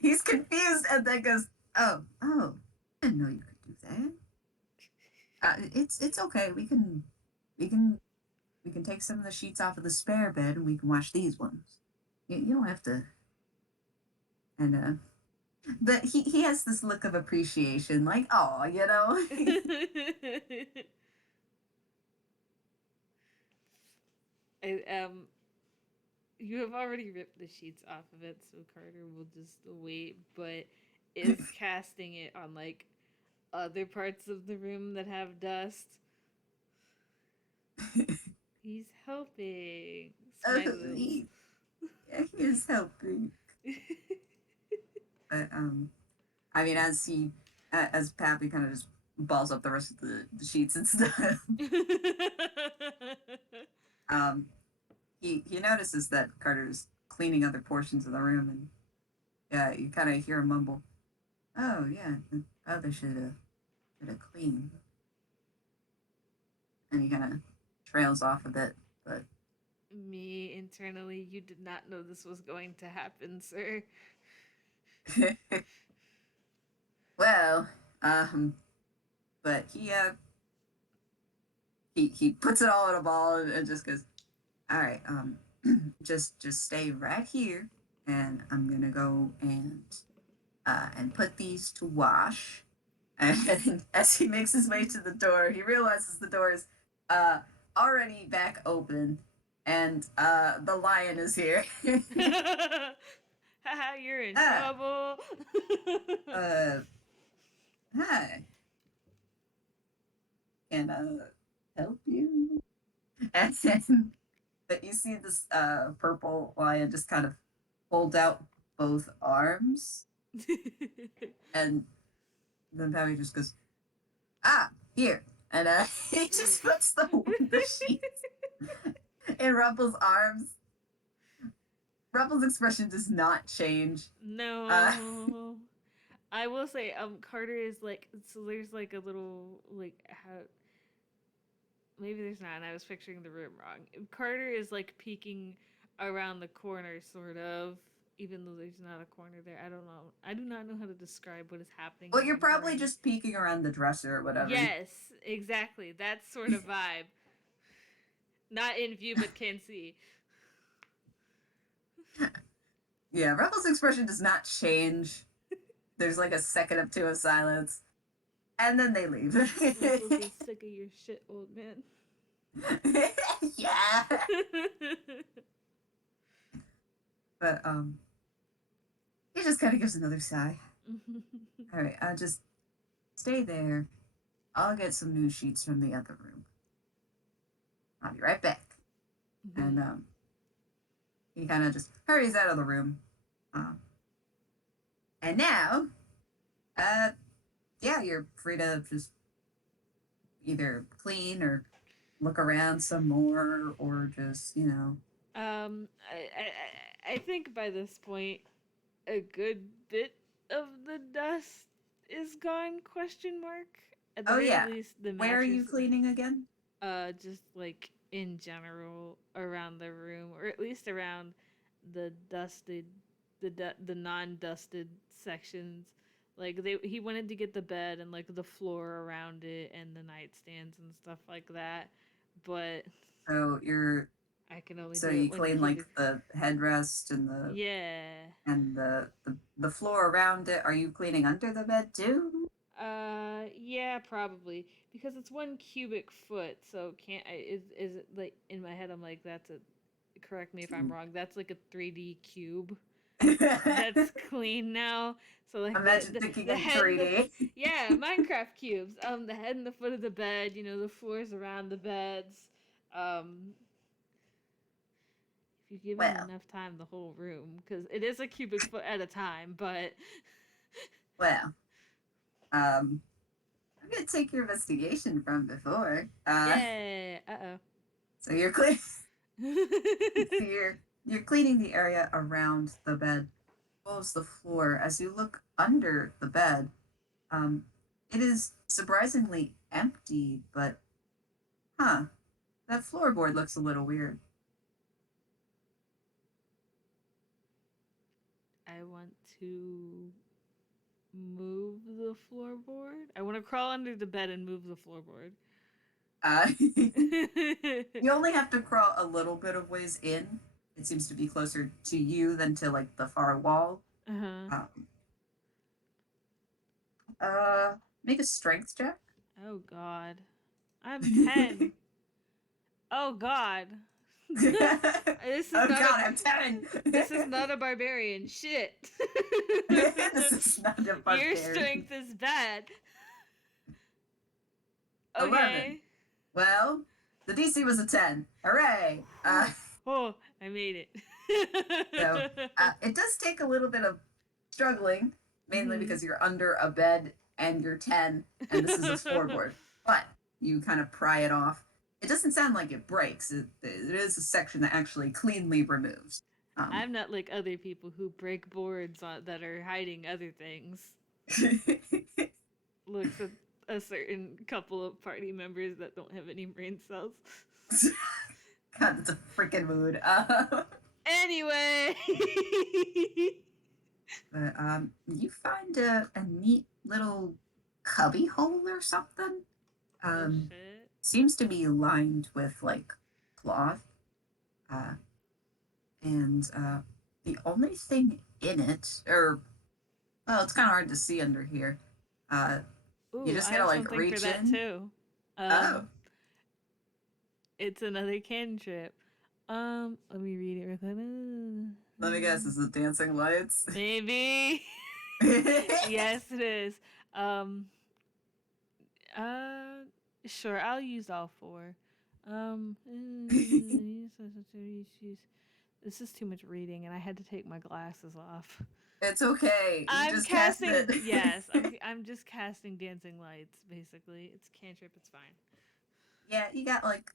He's confused, and then goes, "Oh, I didn't know you could do that. It's okay. We can we can take some of the sheets off of the spare bed, and we can wash these ones. You don't have to." And but he has this look of appreciation, like, "Oh, you know." I, you have already ripped the sheets off of it, so Carter will just wait, but is casting it on like other parts of the room that have dust. He's helping. Smiles. he, yeah, he is helping. But I mean, as Pappy kind of just balls up the rest of the sheets and stuff, um, he notices that Carter's cleaning other portions of the room, and yeah, you kind of hear him mumble, "Oh yeah, the other should have cleaned," and he kind of trails off a bit, but. Me internally, you did not know this was going to happen, sir. Well, um, but he puts it all in a ball and just goes, "All right, just stay right here, and I'm gonna go and put these to wash. And as he makes his way to the door, he realizes the door is uh, already back open, and the lion is here. Haha, you're in ah, trouble. uh, hi, can I help you? And then, but you see this purple lion just kind of hold out both arms, and then Pappy just goes, here. And he just puts the sheets in Rumple's arms. Rumple's expression does not change. No. I will say, Carter is like, so there's like a little, like, how, maybe there's not, and I was picturing the room wrong. Carter is like peeking around the corner, sort of, even though there's not a corner there. I don't know. I do not know how to describe what is happening Well, in you're my probably brain. just peeking around the dresser or whatever. Yes, exactly. That sort of vibe. Not in view, but can see. Yeah, Rumple's expression does not change. There's like a second or two of silence, and then they leave. Ruffles is sick of your shit, old man. Yeah. But he just kind of gives another sigh. All right, I'll just stay there. I'll get some new sheets from the other room. I'll be right back. And he kind of just hurries out of the room. And now, yeah, you're free to just either clean or look around some more, or just I think by this point, a good bit of the dust is gone? Question mark. At the Oh very yeah. least, the Where are you mattress. cleaning again? Just like in general around the room, or at least around the dusted, the non-dusted sections. Like he wanted to get the bed and like the floor around it and the nightstands and stuff like that, but So you're I can only so do it you one clean like cubic. the headrest and Yeah. the floor around it. Are you cleaning under the bed too? Yeah, probably because it's 1 cubic foot. So can't I? Is it like in my head? I'm like, that's a. Correct me if I'm wrong. That's like a 3D cube. That's clean now. So like Imagine thinking the in head and the 3D. yeah Minecraft cubes. The head and the foot of the bed. You know the floors around the beds. Um, if you give him Well, enough time, the whole room because it is a cubic foot at a time. But well. I'm gonna take your investigation from before. yeah. Uh So you're clean. So oh. you're cleaning the area around the bed, as well as the floor. As you look under the bed, um, it is surprisingly empty. But that floorboard looks a little weird. I want to move the floorboard. I want to crawl under the bed and move the floorboard. You only have to crawl a little bit of ways in. It seems to be closer to you than to like the far wall. Uh-huh. Um, make a strength check. Oh god. I'm 10. Oh god. This is Oh not a God, I'm 10. this is not a barbarian. Shit. This is not a Your barbarian. strength is bad. 11. Okay. Well, the DC was a 10. Hooray! Oh, I made So it. it does take a little bit of struggling, mainly Mhm. because you're under a bed and you're 10, and this is a floorboard. But you kind of pry it off. It doesn't sound like it breaks. It is a section that actually cleanly removes. Um, I'm not like other people who break boards that are hiding other things. Looks at a certain couple of party members that don't have any brain cells. God, that's a freaking mood. Anyway. But you find a neat little cubby hole or something. Oh Um, shit. seems to be lined with like cloth. Uh, and The only thing in it, or well, it's kind of hard to see under here. Uh, you Ooh, just I gotta have like something for reach that in. too. Oh, Um, it's another cantrip. Let me read it real quick. let me guess. Is it dancing lights? Maybe. Yes, it is. Um, uh, sure, I'll use all four. Um, this is too much reading, and I had to take my glasses off. It's okay. You I'm just cast casting. it. Yes, I'm just casting dancing lights. Basically, it's cantrip. It's fine. Yeah, you got like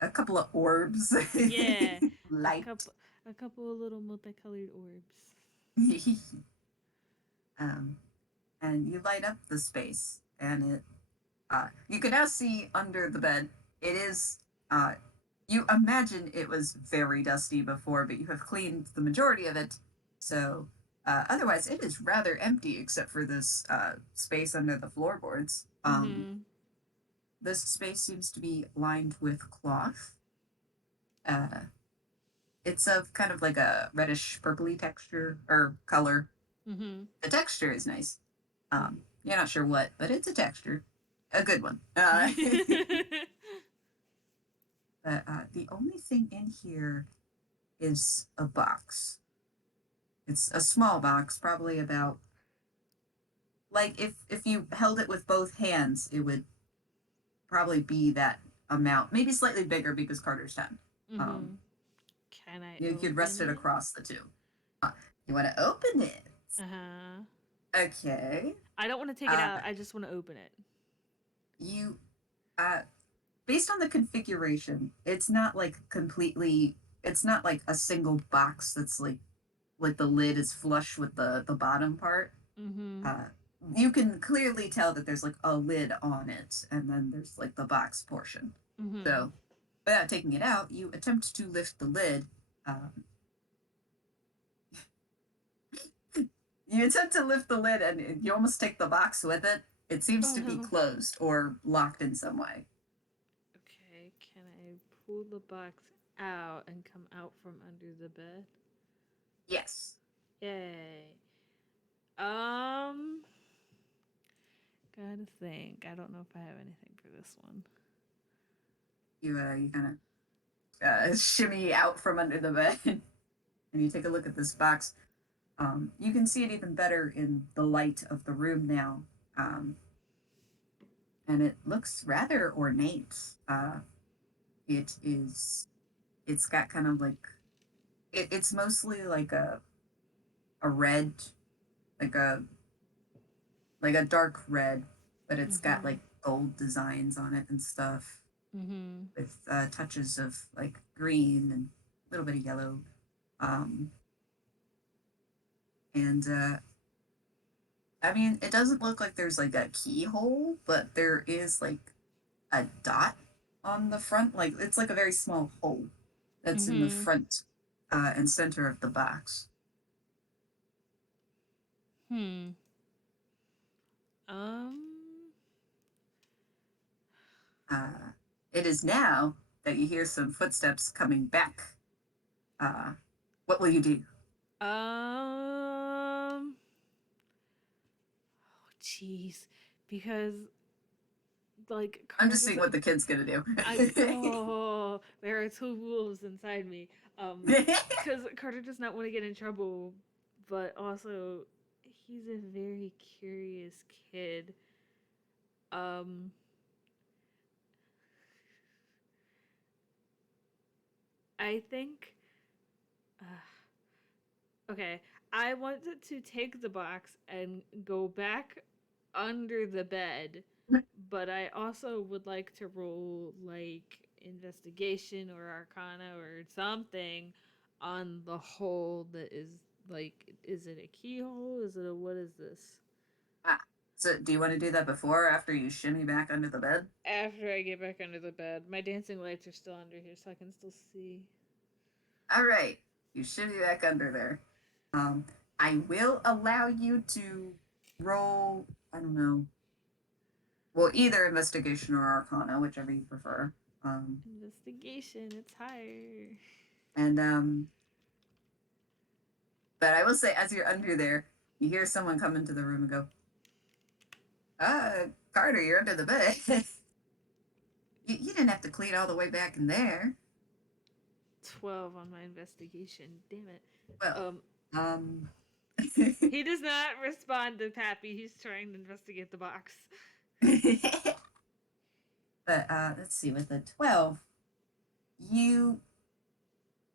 a couple of orbs. Yeah, a Light. couple of little multicolored orbs. um, and you light up the space, and it. You can now see under the bed. It is. You imagine it was very dusty before, but you have cleaned the majority of it. So, otherwise, it is rather empty except for this space under the floorboards. Mm-hmm. This space seems to be lined with cloth. Uh, it's of kind of like a reddish purpley texture or color. Mm-hmm. The texture is nice. You're not sure what, but it's a texture, a good one. But the only thing in here is a box. It's a small box, probably about like if you held it with both hands, it would probably be that amount, maybe slightly bigger because Carter's 10. Mm-hmm. Can I You could rest open it it? across the two. You want to open it? Uh-huh. Okay. I don't want to take it Uh, out. I just want to open it. you uh, based on the configuration, it's not like completely. It's not like a single box that's like the lid is flush with the bottom part. Mm-hmm. Uh, you can clearly tell that there's like a lid on it, and then there's like the box portion. Mm-hmm. So, without taking it out, you attempt to lift the lid. Um, you attempt to lift the lid, and you almost take the box with it. It seems Oh to be no. closed or locked in some way. Okay, can I pull the box out and come out from under the bed? Yes, Yay. Um, gotta think. I don't know if I have anything for this one. you kind of shimmy out from under the bed, and you take a look at this box. You can see it even better in the light of the room now. Um, and it looks rather ornate. It is. It's got kind of like it's mostly like a red, like a dark red, but it's got Mm-hmm. like gold designs on it and stuff Mm-hmm. with touches of like green and a little bit of yellow. Um, and I mean, it doesn't look like there's like a keyhole, but there is like a dot on the front. Like it's like a very small hole that's in the Mm-hmm. front and center of the box. Hmm. Um. Uh, it is now that you hear some footsteps coming back. Uh, what will you do? Um. Oh, jeez. Because like I'm Carter just seeing doesn't. what the kid's gonna do. There are two wolves inside me. Because Carter does not want to get in trouble, but also he's a very curious kid. Um. I think. Okay, I wanted to take the box and go back under the bed, but I also would like to roll like investigation or arcana or something on the hole that is like, is it a keyhole? Is it a, what is this? Ah, so, do you want to do that before or after you shimmy back under the bed? After I get back under the bed, my dancing lights are still under here, so I can still see. All right, you shimmy back under there. Um, I will allow you to roll. I don't know. Well, either investigation or arcana, whichever you prefer. Um, Investigation, it's higher. and But I will say, as you're under there, you hear someone come into the room and go, Carter, you're under the bed. You didn't have to clean all the way back in there. 12 on my investigation. Damn it. Well, Um, um, he does not respond to Pappy. He's trying to investigate the box. but let's see, with the 12, you're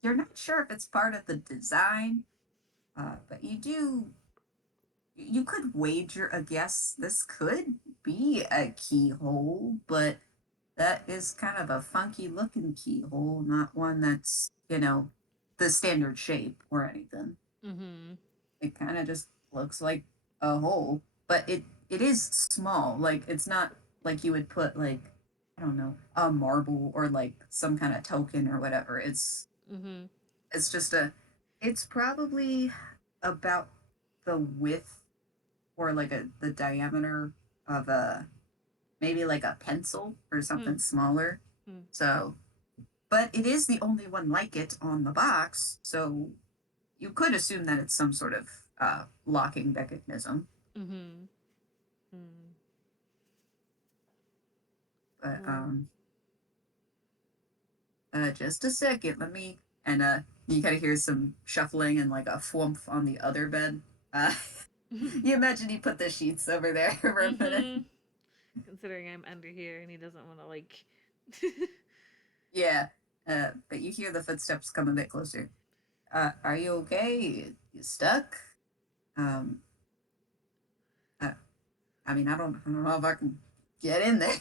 not sure if it's part of the design, but you could wager a guess this could be a keyhole, but that is kind of a funky looking keyhole, not one that's, the standard shape or anything. Mm-hmm. It kind of just looks like a hole, but it is small. Like it's not like you would put like, I don't know, a marble or like some kind of token or whatever. Mm-hmm. It's just it's probably about the width or like the diameter of a maybe like a pencil or something smaller. Hmm. So, but it is the only one like it on the box, so you could assume that it's some sort of locking mechanism. Mm-hmm. Mm. But Well. Just a second, let me. And you kind of hear some shuffling and like a thwomp on the other bed. You imagine he put the sheets over there for a minute. Mm-hmm. Considering I'm under here and he doesn't want to like. Yeah, but you hear the footsteps come a bit closer. Are you okay? You stuck? Um, uh, I don't know if I can get in there.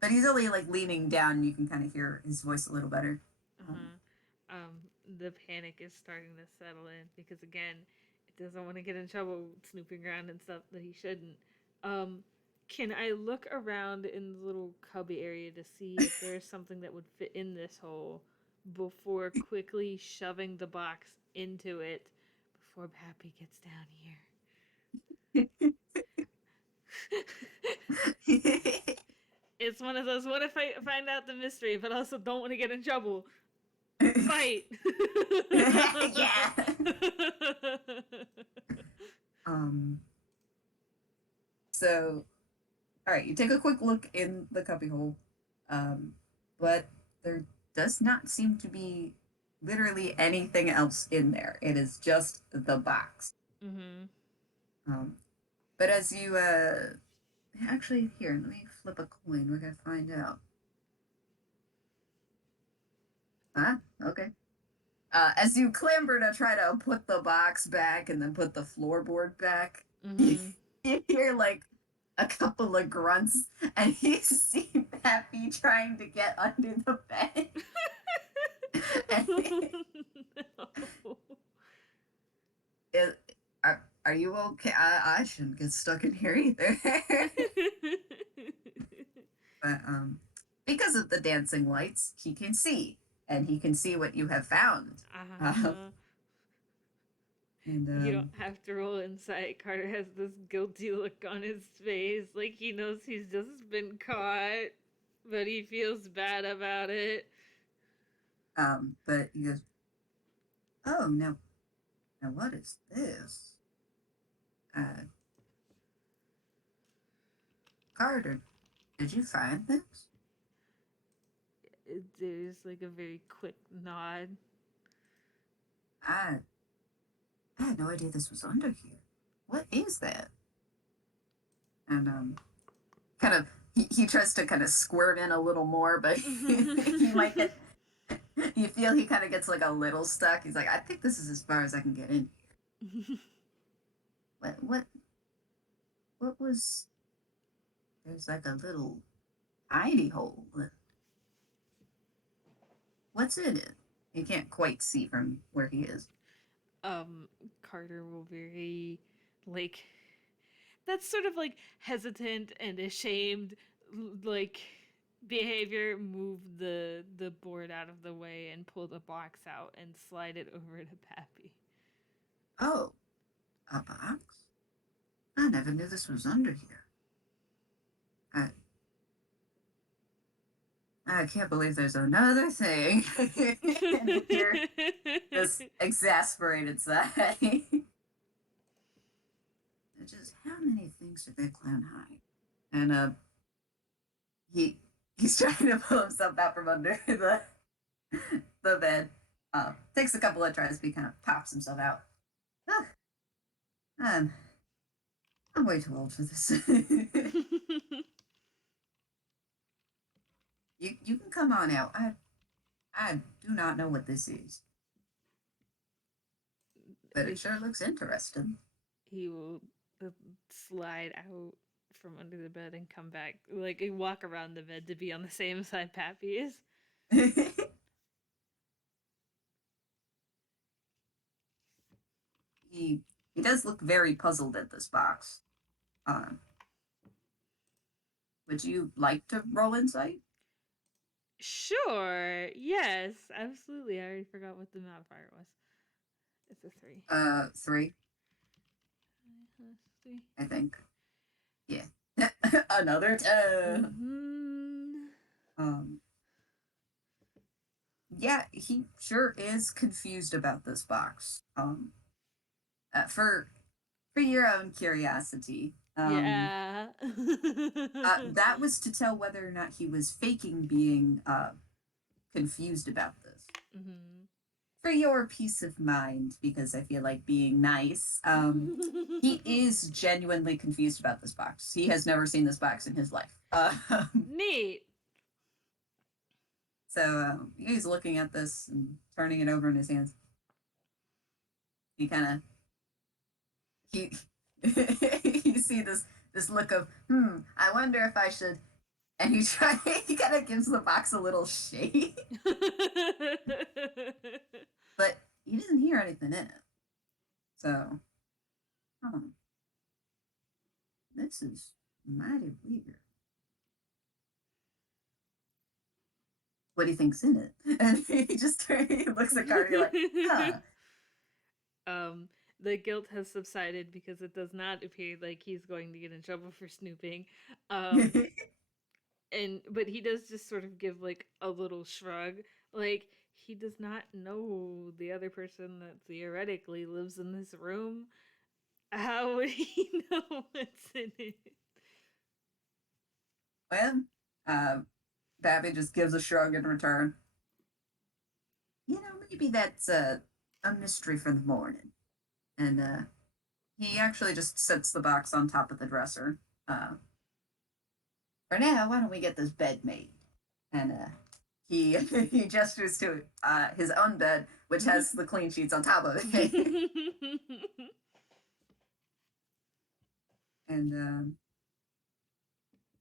But he's only like leaning down, and you can kind of hear his voice a little better. The panic is starting to settle in because again, it doesn't want to get in trouble snooping around and stuff that he shouldn't. Um, can I look around in the little cubby area to see if there's something that would fit in this hole before quickly shoving the box into it before Pappy gets down here? It's one of those. What if I find out the mystery, but also don't want to get in trouble? Fight. Yeah. Um. So, all right, you take a quick look in the cubbyhole, but there does not seem to be literally anything else in there. It is just the box. Mm-hmm. Um, but as you actually here, let me flip a coin. We're gonna find out. Huh? Okay. As you clamber to try to put the box back and then put the floorboard back, Mm-hmm. you hear like a couple of grunts, and you see Pappy trying to get under the bed. No. it, are you okay? I shouldn't get stuck in here either. But because of the dancing lights, he can see, and he can see what you have found. Uh-huh. And You don't have to roll insight. Carter has this guilty look on his face, like he knows he's just been caught, but he feels bad about it. But he goes, "Oh no, now what is this? Uh, Carter, did you find this?" There's like a very quick nod. I I had no idea this was under here. What is that? And kind of he tries to kind of squirm in a little more, but he might get. You feel he kind of gets like a little stuck. He's like, I think this is as far as I can get in here. What was? There's like a little tiny hole. What's in it? You can't quite see from where he is. Carter will very like that's sort of like hesitant and ashamed like behavior move the board out of the way and pull the box out and slide it over to Pappy. Oh, a box? I never knew this was under here. I I can't believe there's another thing. And hear this exasperated sigh. Just how many things did that clown hide? And he he's trying to pull himself out from under the bed. Takes a couple of tries, but he kind of pops himself out. Oh, I'm way too old for this. You can come on out. I do not know what this is, but it sure looks interesting. He will slide out from under the bed and come back, like walk around the bed to be on the same side Pappy is. he does look very puzzled at this box. Would you like to roll insight? Sure. Yes, absolutely. I already forgot what the modifier was. It's a 3. 3. 3. I think. Yeah. Another 10. Yeah, he sure is confused about this box. For your own curiosity, yeah. that was to tell whether or not he was faking being confused about this. For your peace of mind, because I feel like being nice, he is genuinely confused about this box. He has never seen this box in his life. Neat. So he's looking at this and turning it over in his hands. He kind of you see this look of I wonder if I should, and he kind of gives the box a little shake. But he doesn't hear anything in it. So this is mighty weird. What do you think's in it? And he looks at Carter like, the guilt has subsided because it does not appear like he's going to get in trouble for snooping. But he does just sort of give like a little shrug. Like he does not know the other person that theoretically lives in this room. How would he know what's in it? Well, Pappy just gives a shrug in return. Maybe that's a mystery for the morning. And he actually just sets the box on top of the dresser. For now, why don't we get this bed made? And he he gestures to his own bed, which has the clean sheets on top of it. And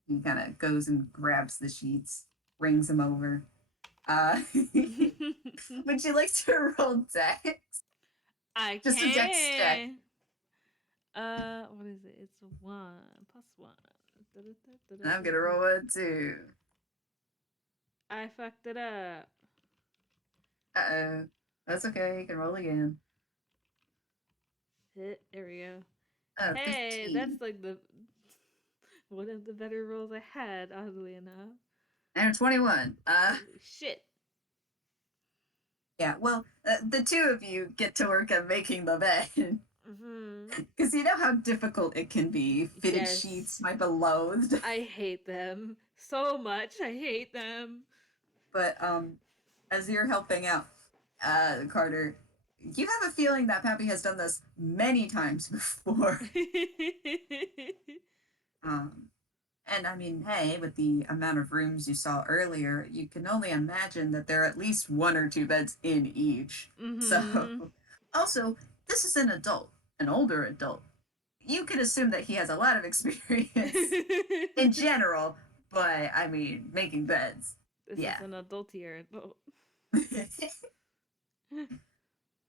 he kind of goes and grabs the sheets, brings them over. Would you like to roll dex? I just can. A dex check. What is it? It's a 1 plus 1. I'm gonna roll 1 too. I fucked it up. Uh-oh. That's okay. You can roll again. Hit. There we go. Oh, hey, 15. That's like one of the better rolls I had, oddly enough. And 21. Shit. Yeah, well, the two of you get to work on making the bed. Because you know how difficult it can be. Fitted sheets, my beloved. I hate them so much. I hate them. But as you're helping out, Carter, you have a feeling that Pappy has done this many times before. And I mean, hey, with the amount of rooms you saw earlier, you can only imagine that there are at least 1 or 2 beds in each. So, also, this is an adult, an older adult. You can assume that he has a lot of experience in general, but I mean, making beds. This is an adultier adult.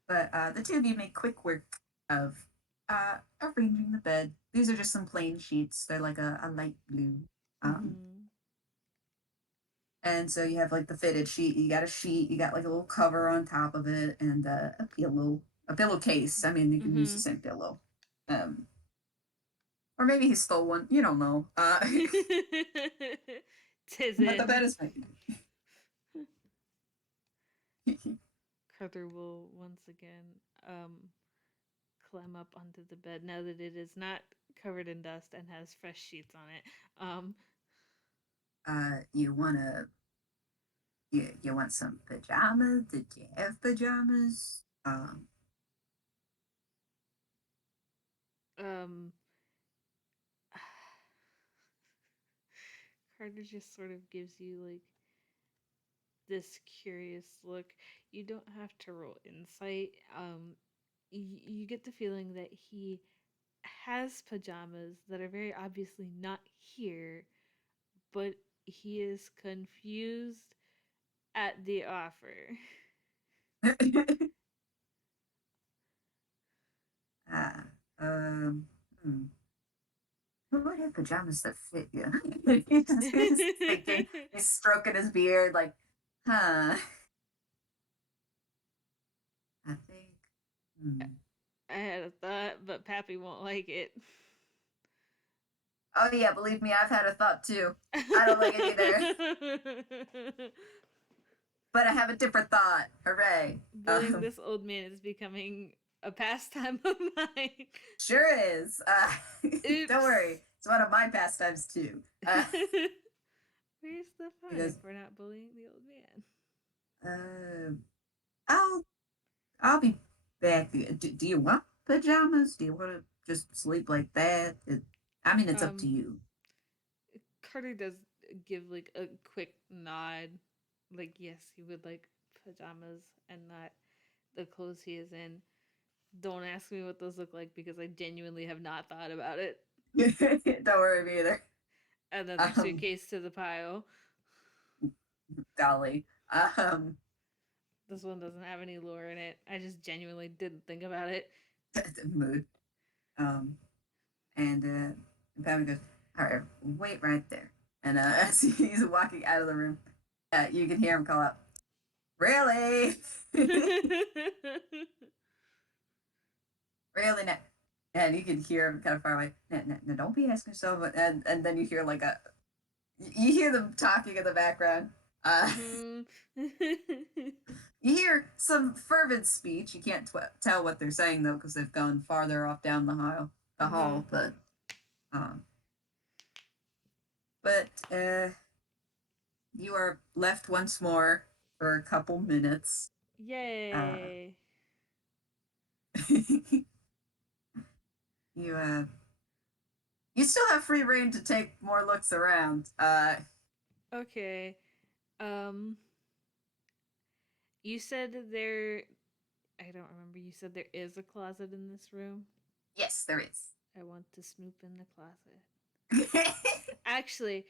But the two of you make quick work of arranging the bed. These are just some plain sheets. They're like a light blue. And so you have like the fitted sheet. You got a sheet. You got like a little cover on top of it, and a pillowcase. I mean, you can use the same pillow. Or maybe he stole one. You don't know. But the bed is made. Carter will once again climb up onto the bed now that it is not covered in dust and has fresh sheets on it. You wanna you want some pajamas? Did you have pajamas? Um, Carter just sort of gives you like this curious look. You don't have to roll insight. You get the feeling that he has pajamas that are very obviously not here, but he is confused at the offer. uh, um, hmm. Who would have pajamas that fit you? He's thinking, he's stroking his beard, like, huh. I think. Hmm. I had a thought, but Pappy won't like it. Oh yeah, believe me, I've had a thought too. I don't like it either, but I have a different thought. Hooray! Bullying this old man is becoming a pastime of mine. Sure is. Don't Oops. worry, it's one of my pastimes too. Where's the fun Because if we're not bullying the old man? uh, I'll I'll be back. Do you want pajamas? Do you want to just sleep like that? I mean, it's up to Um, you. Carter does give like a quick nod, like yes, he would like pajamas and not the clothes he is in. Don't ask me what those look like because I genuinely have not thought about it. Don't worry, me either. Another Um, suitcase to the pile. golly. This one doesn't have any lore in it. I just genuinely didn't think about it. Mood. Um, and Pam goes, all right, wait right there. And as he's walking out of the room, you can hear him call out, really? Really? Now? And you can hear him kind of far away. No, don't be asking so much. And then you hear like you hear them talking in the background. Mm-hmm. You hear some fervent speech. You can't tell what they're saying though because they've gone farther off down the hall. The Uh-huh. hall, um, but you are left once more for a couple minutes. Uh, Yay. you you still have free reign to take more looks around. Okay. Um you said there I don't remember. You said there is a closet in this room. Yes, there is. I want to snoop in the closet. Actually,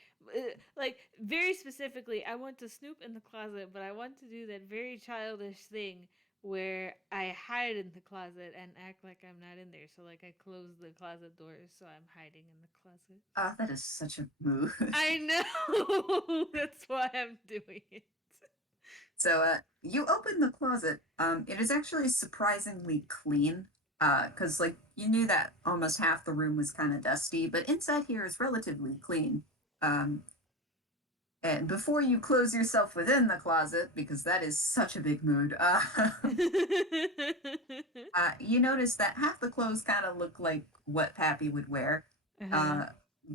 like very specifically, I want to snoop in the closet, but I want to do that very childish thing where I hide in the closet and act like I'm not in there. So like I close the closet doors so I'm hiding in the closet. Oh, that is such a move. I know. That's why I'm doing it. So you open the closet. It is actually surprisingly clean. Because like you knew that almost half the room was kind of dusty, but inside here is relatively clean. Um, and before you close yourself within the closet, because that is such a big mood, you notice that half the clothes kind of look like what Pappy would wear. Uh-huh. Uh,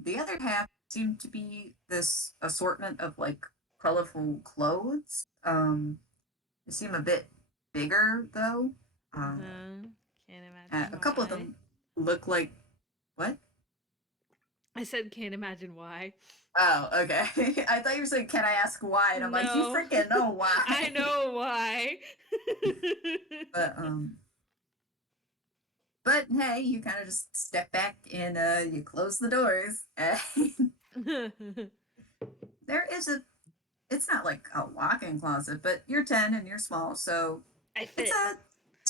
the other half seem to be this assortment of like colorful clothes. They seem a bit bigger though. Uh, Uh-huh. Can't imagine a couple of why. them look like what? I said can't imagine why. Oh, okay. I thought you were saying, "Can I ask why?" And I'm like, "You No. freaking know I why." know why. but um, but hey, you kind of just step back and you close the doors. There is a. It's not like a walk-in closet, but you're 10 and you're small, so I it's fit.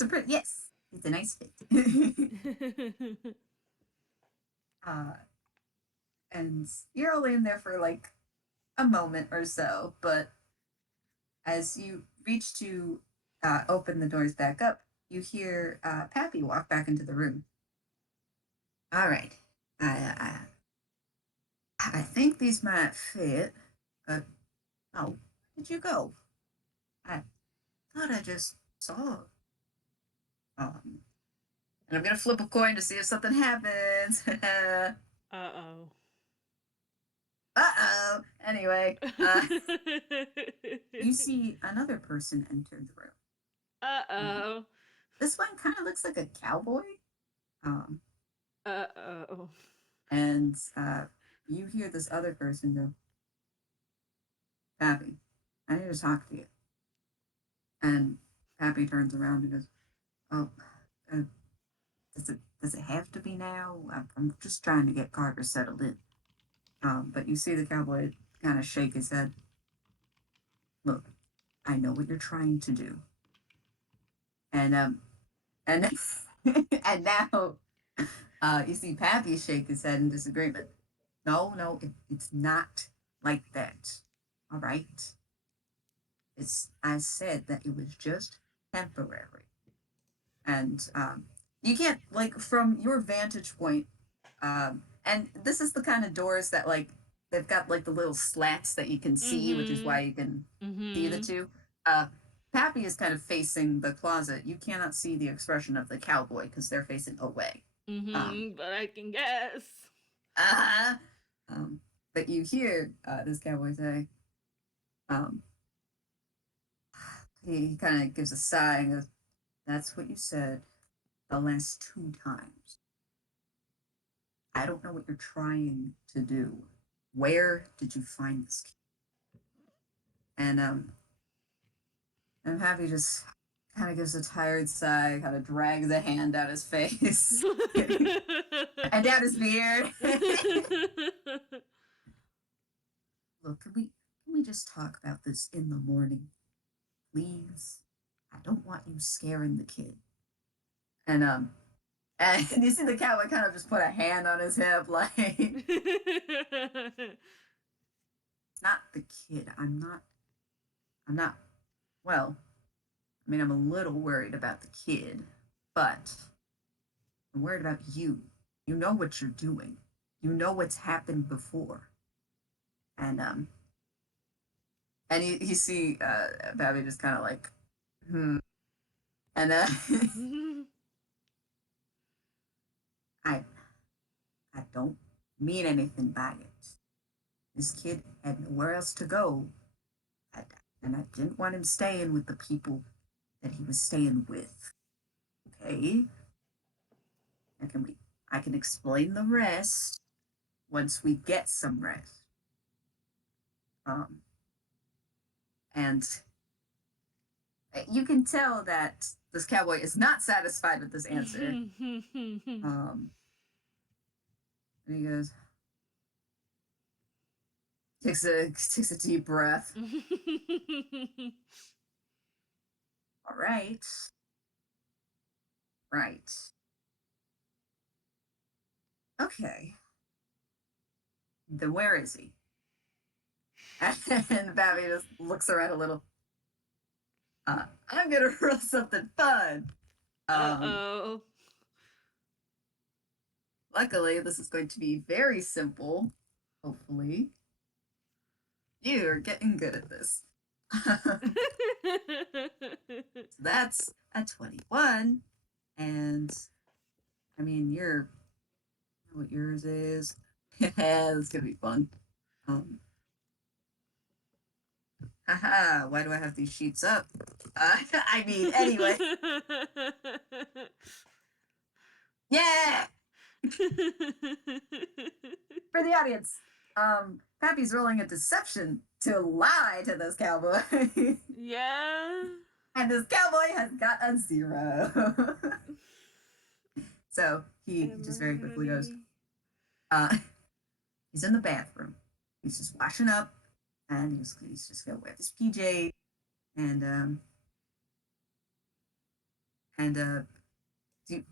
a pretty yes, it's a nice fit. uh, and you're only in there for like a moment or so, but as you reach to open the doors back up, you hear Pappy walk back into the room. All right, I, I think these might fit. Oh, where did you go? I thought I just saw. Um, and I'm gonna flip a coin to see if something happens. Uh-oh. Uh-oh. Anyway, you see another person enter the room. Uh-oh. This one kind of looks like a cowboy. Um, Uh-oh. and you hear this other person go, Pappy, I need to talk to you. And Pappy turns around and goes, oh, uh, does it have to be now? I'm just trying to get Carter settled in. But you see the cowboy kind of shake his head. Look, I know what you're trying to do. And and now you see Pappy shake his head in disagreement. No, it's not like that. All right. I said that it was just temporary. And you can't, like, from your vantage point, and this is the kind of doors that, like, they've got, like, the little slats that you can see, which is Mm-hmm. why you can see the Mm-hmm. two. Uh, Pappy is kind of facing the closet. You cannot see the expression of the cowboy because they're facing away. Um, Mm-hmm. But I can guess. uh, um, but you hear this cowboy say, um, he kind of gives a sigh and goes, that's what you said the last 2 times. I don't know what you're trying to do. Where did you find this kid? And Happy just kind of gives a tired sigh, kind of drags a hand down his face and down his beard. Look, can we just talk about this in the morning, please? I don't want you scaring the kid. And and you see the cowboy kind of just put a hand on his hip, like it's not the kid. I'm not. Well, I mean, I'm a little worried about the kid, but I'm worried about you. You know what you're doing. You know what's happened before. And you see Babby just kind of like, hmm. And I I don't mean anything by it. This kid had nowhere else to go, I, and I didn't want him staying with the people that he was staying with. Okay, and I can explain the rest once we get some rest. Um, and you can tell that this cowboy is not satisfied with this answer. Um, and he goes, takes a deep breath. All right, right, okay. Then where is he? And Babby just looks around a little. I'm gonna roll something fun. Um, Uh-oh. Luckily, this is going to be very simple. Hopefully, you are getting good at this. So that's a 21, and I mean, what yours is. Yeah, it's gonna be fun. Um, Haha, why do I have these sheets up? I mean, anyway. Yeah! For the audience, Pappy's rolling a deception to lie to this cowboy. Yeah. And this cowboy has got a 0. So he just very quickly goes, uh, he's in the bathroom. He's just washing up and he's just gonna wear this PJ and and do,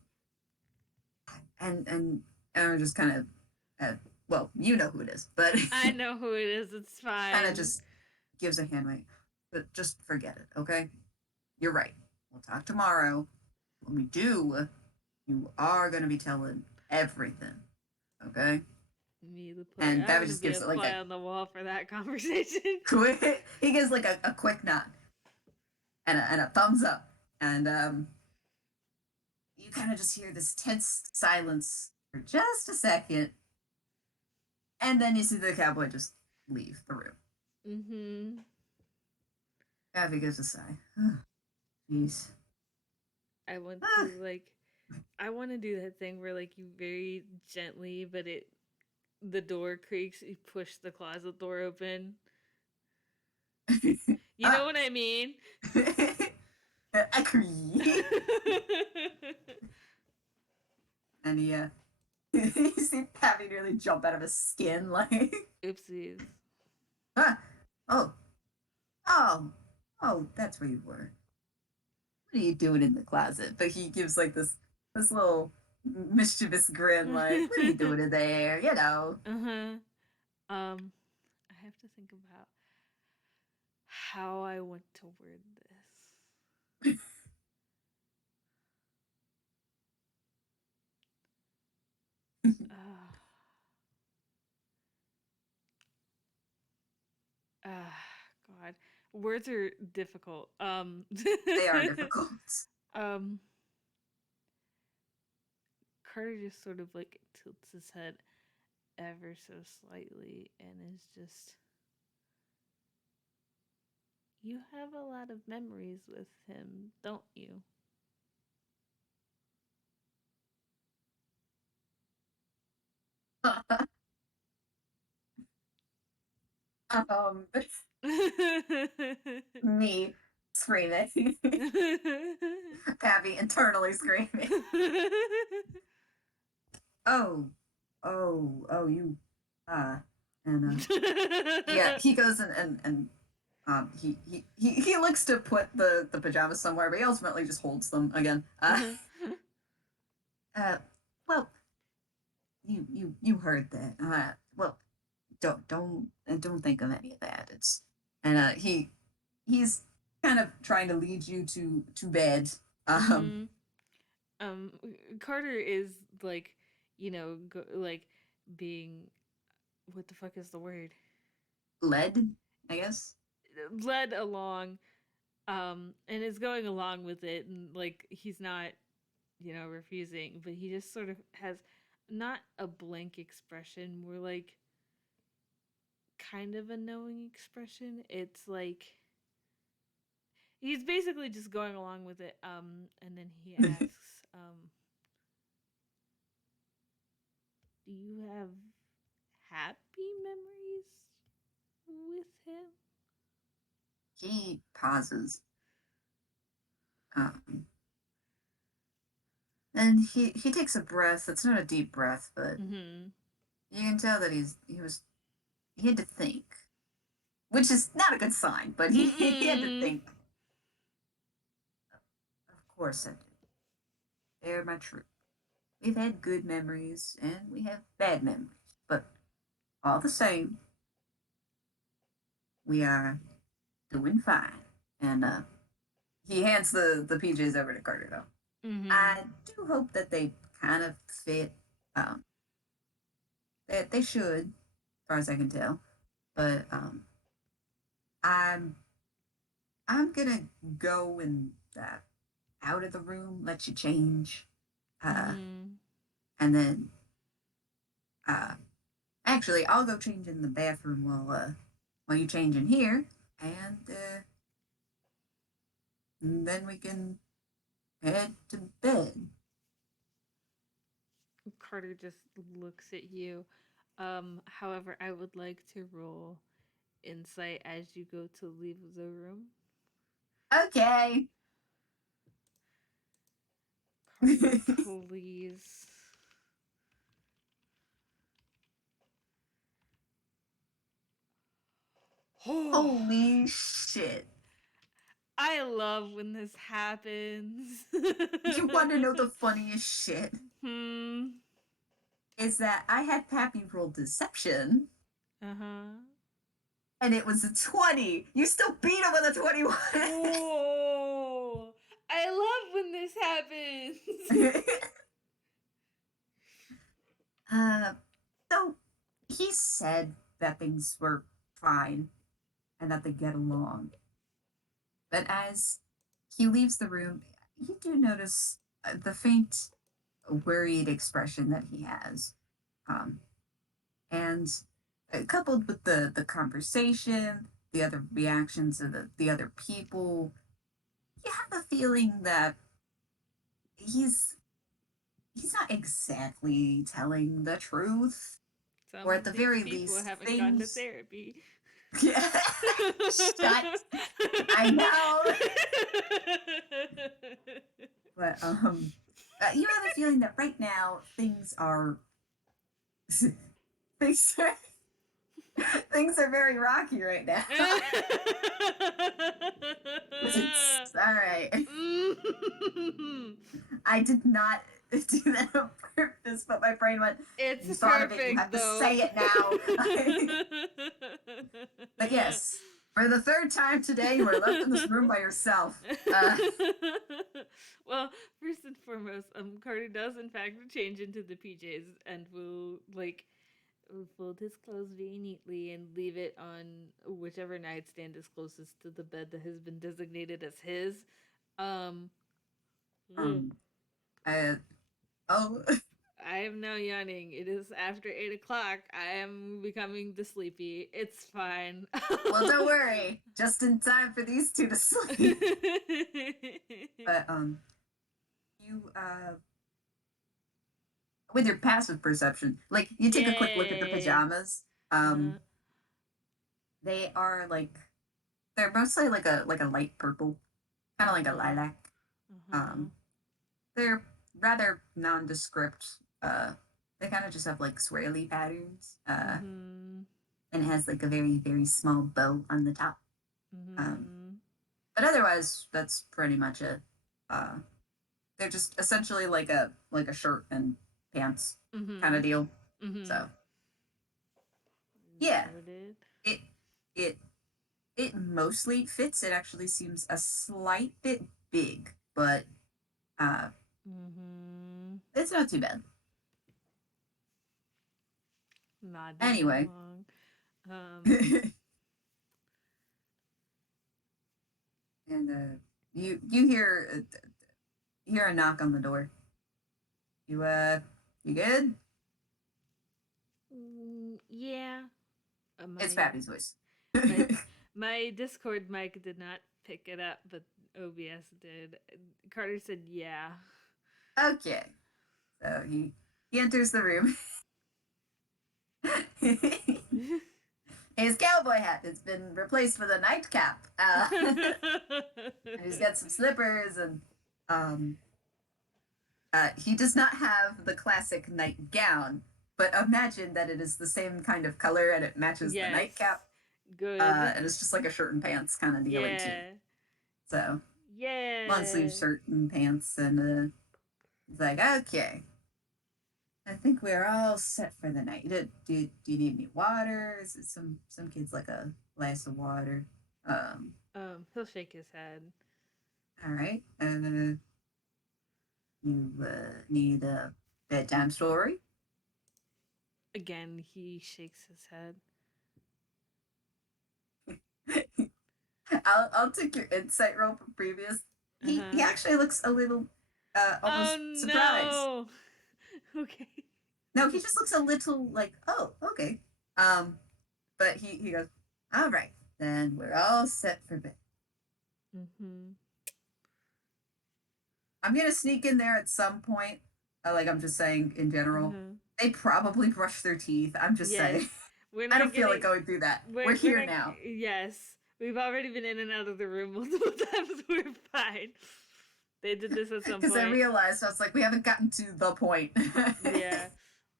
and Aaron just kind of well, you know who it is, but I know who it is. It's kind of fine. just gives a hand wave. But just forget it, okay? You're right. We'll talk tomorrow. When we do, you are gonna be telling everything, okay? Me, the player. And I'm Babby gonna just be a gives it like fly on the wall for that conversation. quick. He gives like a quick nod. and a thumbs up. And you kind of just hear this tense silence for just a second, and then you see the cowboy just leave the room. Mm-hmm. Abby gives a sigh. Jeez. I want to like I want to do that thing where like you very gently, but the door creaks, you push the closet door open. You know Ah, what I mean? agree. And he, you see Pappy nearly jump out of his skin, like, Oopsies. ah, oh, oh, oh, that's where you were. What are you doing in the closet? But he gives like this little mischievous grin, like, what are you doing in there? You know. Uh-huh. I have to think about how I want to word this. God. Words are difficult. They are difficult. um Carter just sort of like tilts his head ever so slightly and is just, you have a lot of memories with him, don't you? um, me screaming, Pappy internally screaming. Oh, you, uh, and yeah, he goes and he looks to put the pajamas somewhere, but he ultimately just holds them again. Uh, well, you heard that. Well, don't think of any of that. It's and he's kind of trying to lead you to bed. Um, Mm-hmm. um Carter is like, like being, what the fuck is the word, led, I guess. led along, and is going along with it, and like he's not, refusing, but he just sort of has not a blank expression, more like kind of a knowing expression. It's like he's basically just going along with it, and then he asks, do you have happy memories with him? He pauses. Um, and he takes a breath. It's not a deep breath, but Mm-hmm. you can tell that he had to think, which is not a good sign. But he had to Mm-mm. think. Of course I do. They're my truth. We've had good memories and we have bad memories, but all the same, we are doing fine. And he hands the PJs over to Carter though. Mm-hmm. I do hope that they kind of fit. Um, that they should, as far as I can tell. But I'm I'm gonna go and out of the room, let you change, uh, Mm-hmm. and then uh, actually I'll go change in the bathroom while you change in here, and then we can head to bed. Carter just looks at you. However, I would like to roll insight as you go to leave the room. Okay. Carter, please. Holy shit. I love when this happens. You want to know the funniest shit? Hmm. Is that I had Pappy roll deception, Uh huh. and it was a 20. You still beat him with a 21. Oh, I love when this happens. uh, so he said that things were fine and that they get along. But as he leaves the room. You do notice the faint, worried expression that he has, um, and coupled with the conversation, the other reactions of the other people, you have a feeling that he's he's not exactly telling the truth, Some or at of the these very people least, haven't gone to things. therapy. Shut. I know, but you have a feeling that right now things are things are things are very rocky right now. It's all right. I did not do that on purpose, but my brain went, It's you thought of it, you perfect have to though. say it now. But yes, for the third time today, you were left in this room by yourself. Well, first and foremost, Carter does in fact change into the PJs and will fold his clothes very neatly and leave it on whichever nightstand is closest to the bed that has been designated as his. Um, ugh. um, uh, oh, I am now yawning. It is after 8 o'clock. I am becoming the sleepy. It's fine. well, don't worry, just in time for these two to sleep. But you with your passive perception, like you take a quick look at the Yay. pajamas. Uh-huh. They are like they're mostly like a light purple, kind of like a Uh-huh. lilac. Uh-huh. Um, they're rather nondescript. They kind of just have like swirly patterns. Mhm. And it has like a very small bow on the top. Um, Mhm. but otherwise, that's pretty much it. Uh, they're just essentially like a shirt and pants kind of Mhm. deal. Mhm. So yeah, Noted. it it it mostly fits. It actually seems a slight bit big, but uh, Mhm. it's not too bad. Nodding Anyway, along. and you hear a knock on the door. You you good? Yeah. It's My Pappy's voice. my my Discord mic did not pick it up, but OBS did. Carter said, "Yeah." Okay, so he enters the room. His cowboy hat has been replaced with a nightcap. And he's got some slippers and um, he does not have the classic nightgown, but imagine that it is the same kind of color and it matches the Yes. nightcap. Good. And it's just like a shirt and pants kind of dealy too. Yeah. So long sleeve Yeah. shirt and pants, and it's like, okay, I think we're all set for the night. Do you need any water? Is it some kids like a glass of water? Um, He'll shake his head. all right. You need a bedtime story? Again, he shakes his head. I'll take your insight roll from previous. He Uh-huh. actually looks a little Oh almost surprised. no. Okay. No, he just looks a little like, oh, okay. But he goes, all right, then we're all set for bed. Mhm. I'm gonna sneak in there at some point. Like I'm just saying in general, Uh-huh. they probably brush their teeth. I'm just Yes. saying. We're I not don't feel like getting going through that. We're we're here not now. yes. We've already been in and out of the room multiple times. We're fine. They did this at some Because I point. realized I was like, we haven't gotten to the point. Yeah.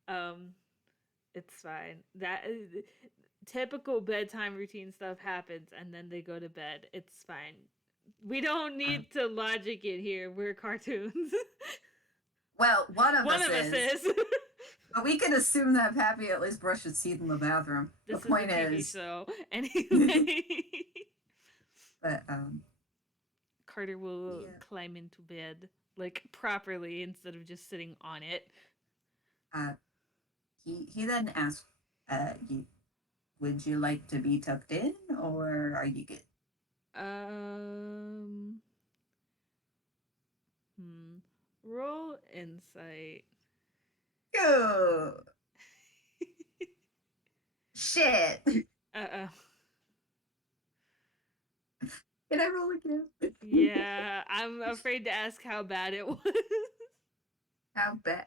Um it's fine. That is typical bedtime routine stuff happens and then they go to bed. It's fine. We don't Um, need to logic it here. We're cartoons. well, one of One us of us is, is. but we can assume that Pappy at least brushed his teeth in the bathroom. The This is a point TV is, show. Anyway, but Carter will yeah, climb into bed like properly instead of just sitting on it. uh, he then asks, you, would you like to be tucked in, or are you good? Um Roll insight. Go. Shit. Uh-oh. Can I roll again? Yeah, I'm afraid to ask how bad it was. How bad?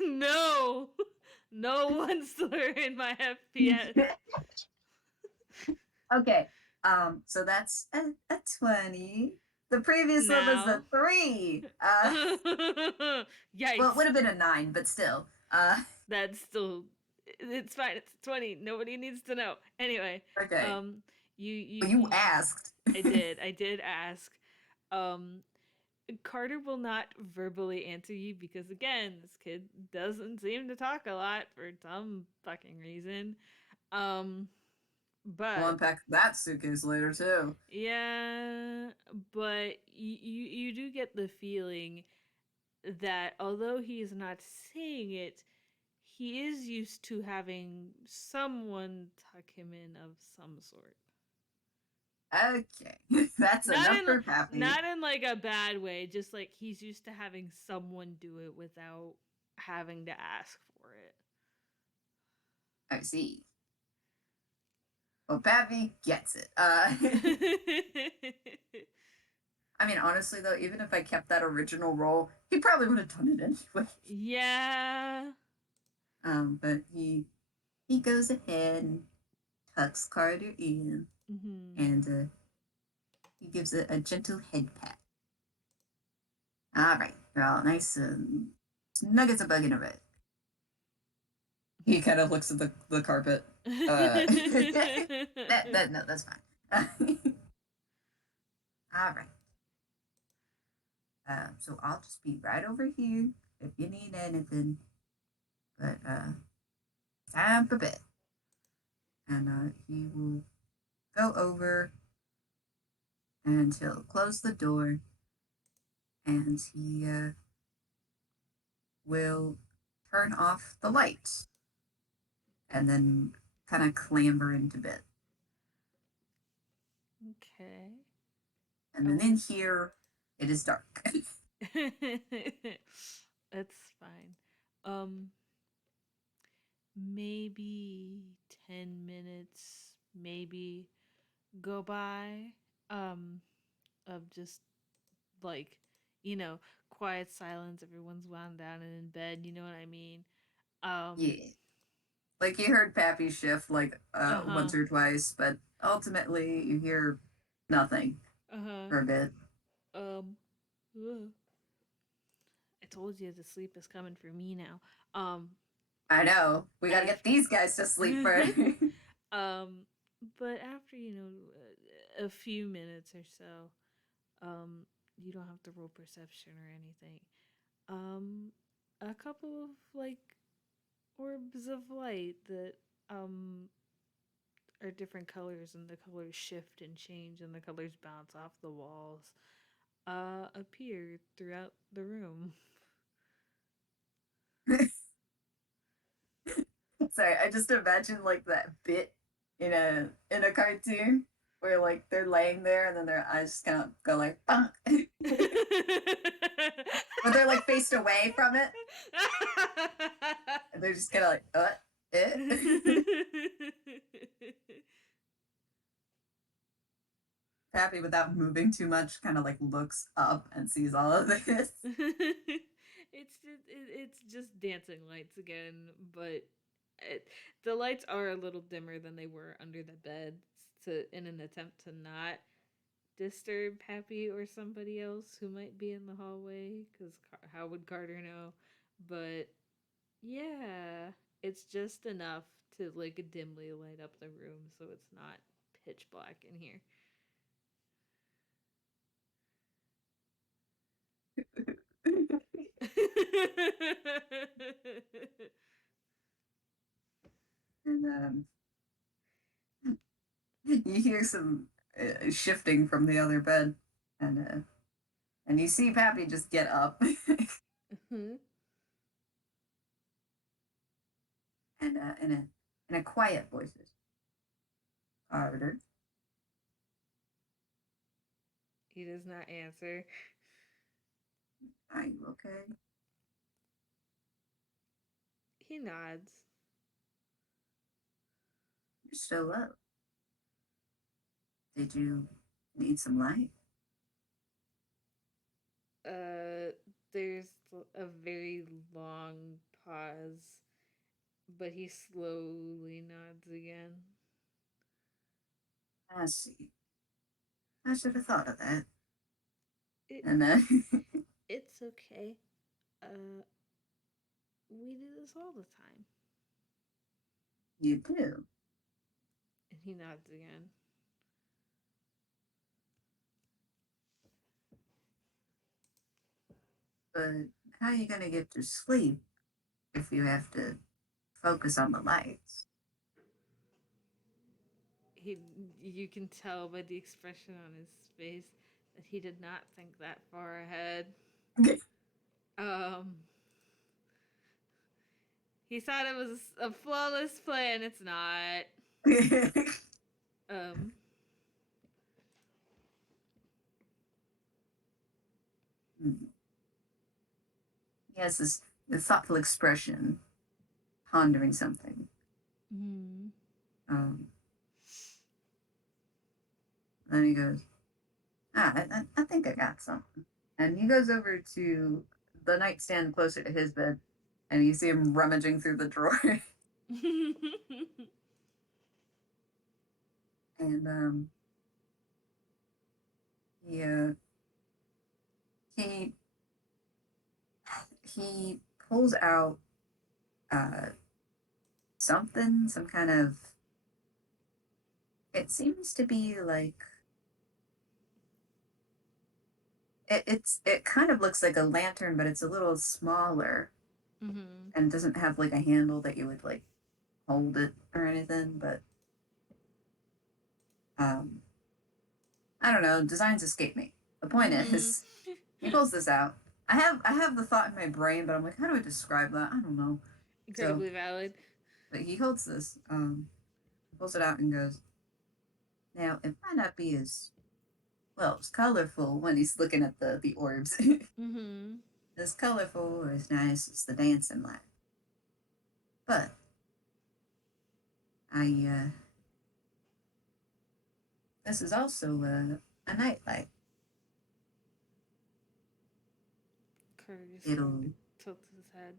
No! No one slur in my FPS. Okay. So that's a 20. The previous one was a Now. 3. Well, it Yikes. would have been a 9, but still. That's still, it's fine. It's 20. Nobody needs to know. Anyway, Okay. um Well, you asked. I did ask. Um Carter will not verbally answer you because again, this kid doesn't seem to talk a lot for some fucking reason. Um We'll but unpack that suitcase later, too. yeah, but you do get the feeling that although he is not saying it, he is used to having someone tuck him in of some sort. Okay. That's Not enough in for Pappy. not in like a bad way, just like he's used to having someone do it without having to ask for it. I see. Well, Pappy gets it. I mean, honestly, though, even if I kept that original role, he probably would have done it anyway. Yeah. But he goes ahead and tucks Carter in, Mhm. and he gives a gentle head pat. All right, you're all nice and snug as a bug in a rug. He kind of looks at the carpet. No, that's fine. All right. So I'll just be right over here if you need anything. But time for bed. And he will go over and he'll close the door and he will turn off the lights and then kind of clamber into bed. Okay. And I then in will. here, it is dark. That's fine. Um, maybe 10 minutes, maybe go by. Of just like, you know, quiet silence. Everyone's wound down and in bed. You know what I mean? Um. Yeah. Like you heard Pappy shift like Uh huh. once or twice, but ultimately you hear nothing Uh huh. for a bit. Um. ugh. I told you the sleep is coming for me now. Um. I know. We gotta get these guys to sleep After. first. um. But after a few minutes or so, you don't have to roll perception or anything. Um, a couple of like orbs of light that um are different colors and the colors shift and change and the colors bounce off the walls appear throughout the room. Sorry, I just imagine like that bit in a cartoon where like they're laying there and then their eyes just kind of go like bonk. But they're like faced away from it. And they're just kind of like eh. Pappy, without moving too much, kind of like looks up and sees all of this. It's just dancing lights again, but it, the lights are a little dimmer than they were under the bed to in an attempt to not disturb Pappy or somebody else who might be in the hallway because how would Carter know? But yeah, it's just enough to like dimly light up the room so it's not pitch black in here. And you hear some shifting from the other bed, and you see Pappy just get up, and in a quiet voice, Carter. He does not answer. Are you okay? He nods. You're still up. Did you need some light? Uh, there's a very long pause, but he slowly nods again. I see. I should have thought of that. It, And it's okay. Uh, we do this all the time. you do. And he nods again. But how are you gonna get to sleep if you have to focus on the lights? He, you can tell by the expression on his face that he did not think that far ahead. Um, he thought it was a flawless plan. It's not. Um, He has this thoughtful expression, pondering something. mm-hmm. Um, then he goes, I think I got something. And he goes over to the nightstand closer to his bed, and you see him rummaging through the drawer. And he, uh, he he pulls out uh, something, some kind of. It seems to be like it kind of looks like a lantern, but it's a little smaller Mm-hmm. and doesn't have like a handle that you would like hold it or anything. But um, I don't know. Designs escape me. The point Mm-hmm. is, he pulls this out. I have the thought in my brain, but I'm like, how do I describe that? I don't know. So, Incredibly valid. but he holds this, pulls it out and goes. Now it might not be as well. It's colorful when he's looking at the orbs. Mm-hmm. As colorful or as nice as the dancing light. But I this is also a nightlight. Carter just It'll tilts his head.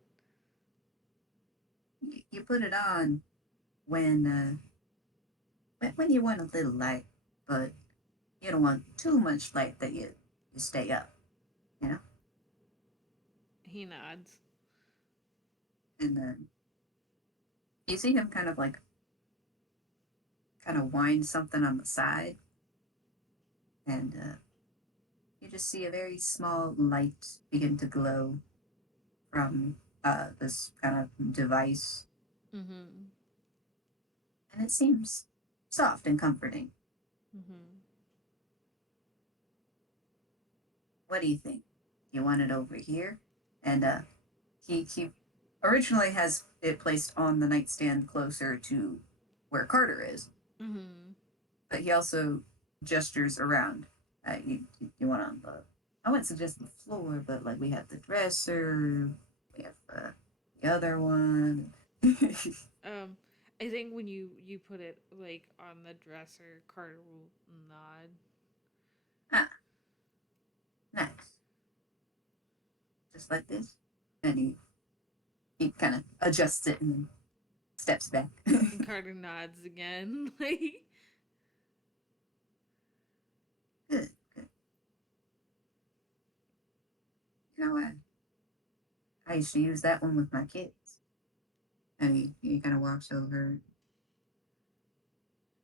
you put it on when when you want a little light, but you don't want too much light that you stay up, you know. He nods. And then you see him kind of wind something on the side, and you just see a very small light begin to glow from this kind of device, Mm-hmm. and it seems soft and comforting. Mm-hmm. What do you think? You want it over here? And he originally has it placed on the nightstand closer to where Carter is, Mm-hmm. but he also gestures around. You want on the I wouldn't suggest the floor, but like we have the dresser, we have the other one. I think when you put it like on the dresser, Carter will nod. Ah, nice. Just like this. And he kind of adjusts it and steps back. And Carter nods again. Like, Good, good. You know what? I used to use that one with my kids. And he kind of walks over.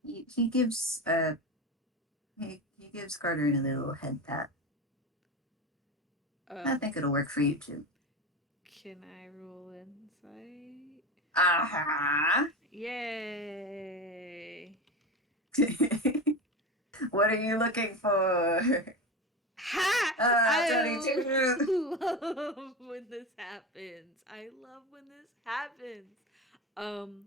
He gives he gives Carter a little head pat. I um, think it'll work for you too. can I roll insight? Aha! Yay! What are you looking for? Ha! 22. Love when this happens. I love when this happens. Um,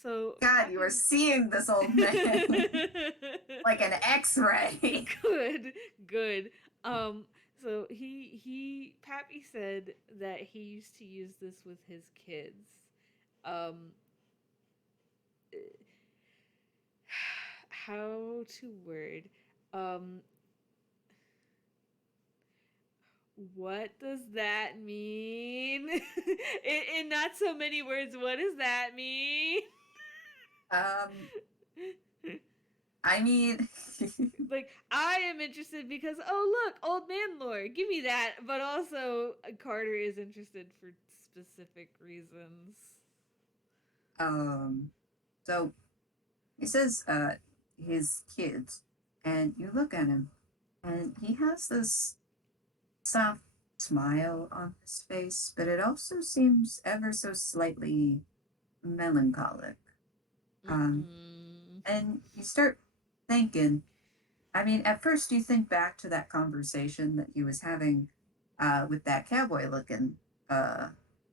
so God, you are Pappy. seeing this old man like an X-ray. Good, good. Um, So Pappy said that he used to use this with his kids. Um, how to word? Um, what does that mean? In not so many words, what does that mean? Um, I mean, Like, I am interested because, oh, look, old man lore, give me that. But also, Carter is interested for specific reasons. um, so he says, his kids, and you look at him, and he has this soft smile on his face, but it also seems ever so slightly melancholic. Um, Mm-mm. and you start thinking, I mean, at first you think back to that conversation that he was having with that cowboy looking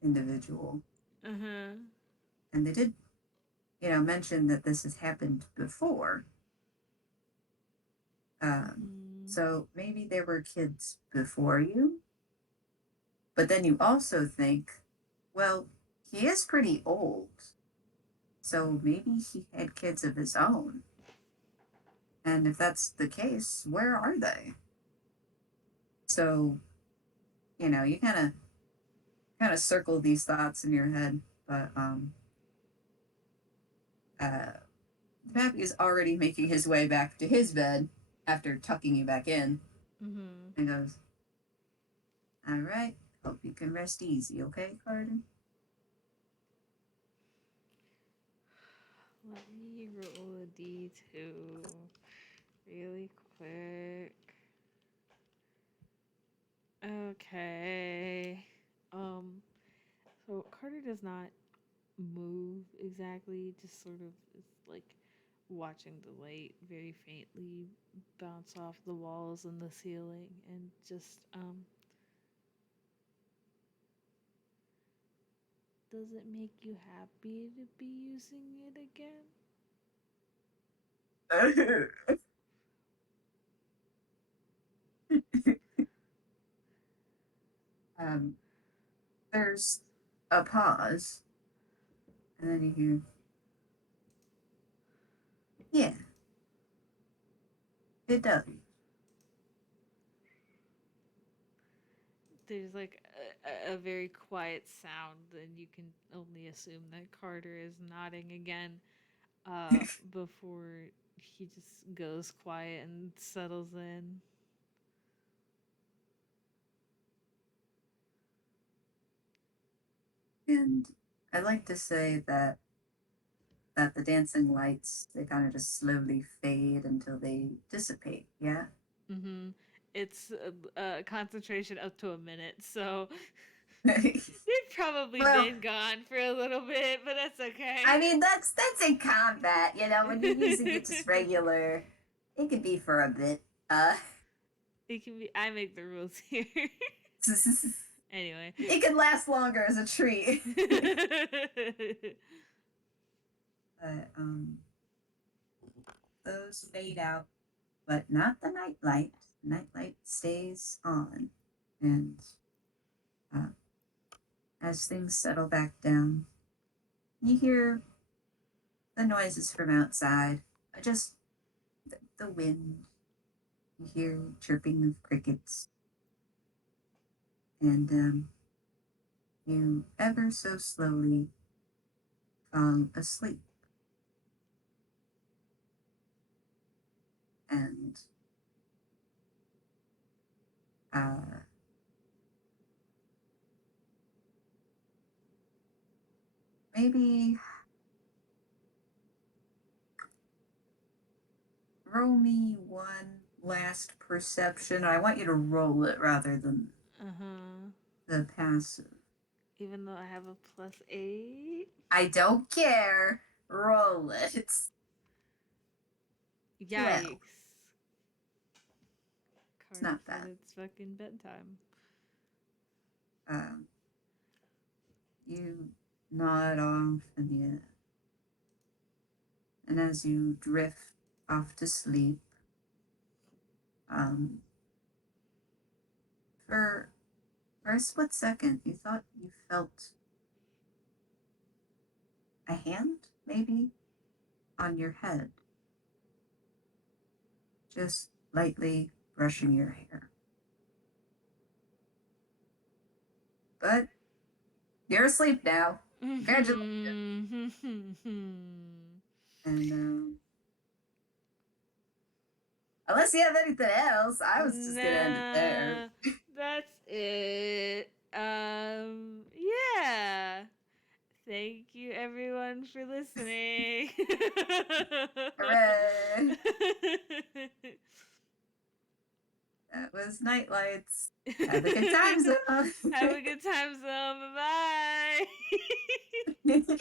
individual. Uh-huh. And they did, mention that this has happened before. Um, Mm-hmm. so maybe there were kids before you. But then you also think, well, he is pretty old. So maybe he had kids of his own. And if that's the case, where are they? So, you kind of circle these thoughts in your head, but uh Pappy is already making his way back to his bed after tucking you back in Mm-hmm. and goes, all right, hope you can rest easy, okay, Carter? Let me roll a D2 really quick. Okay. So Carter does not move exactly, just sort of is like watching the light very faintly bounce off the walls and the ceiling and just does it make you happy to be using it again? um, there's a pause, and then you hear, yeah, it does. There's like a very quiet sound, and you can only assume that Carter is nodding again before he just goes quiet and settles in. And I like to say that the dancing lights, they kind of just slowly fade until they dissipate, yeah? Mm-hmm. It's a concentration up to a minute, so they've probably Well, been gone for a little bit, but that's okay. I mean, that's in combat, when you're using it just regular, it could be for a bit. It can be. I make the rules here. Anyway. It could last longer as a treat. But those fade out, but not the nightlight. The nightlight stays on, and uh, as things settle back down, you hear the noises from outside. Just the wind. You hear chirping of crickets, and you ever so slowly fall asleep. And uh, maybe roll me one last perception. I want you to roll it rather than Uh huh. the passive. Even though I have a +8. I don't care. Roll it. 12. Yikes. It's Carter not said bad. it's fucking bedtime. Um, you nod off and as you drift off to sleep, um, For a split second, you thought you felt a hand, maybe, on your head, just lightly brushing your hair. But you're asleep now. Congratulations. And unless you have anything else, I was just gonna end it there. That's it. Yeah. Thank you everyone for listening. Hooray! That was Nightlights. Have a good time, Zone. Have a good time, Zone. Bye-bye.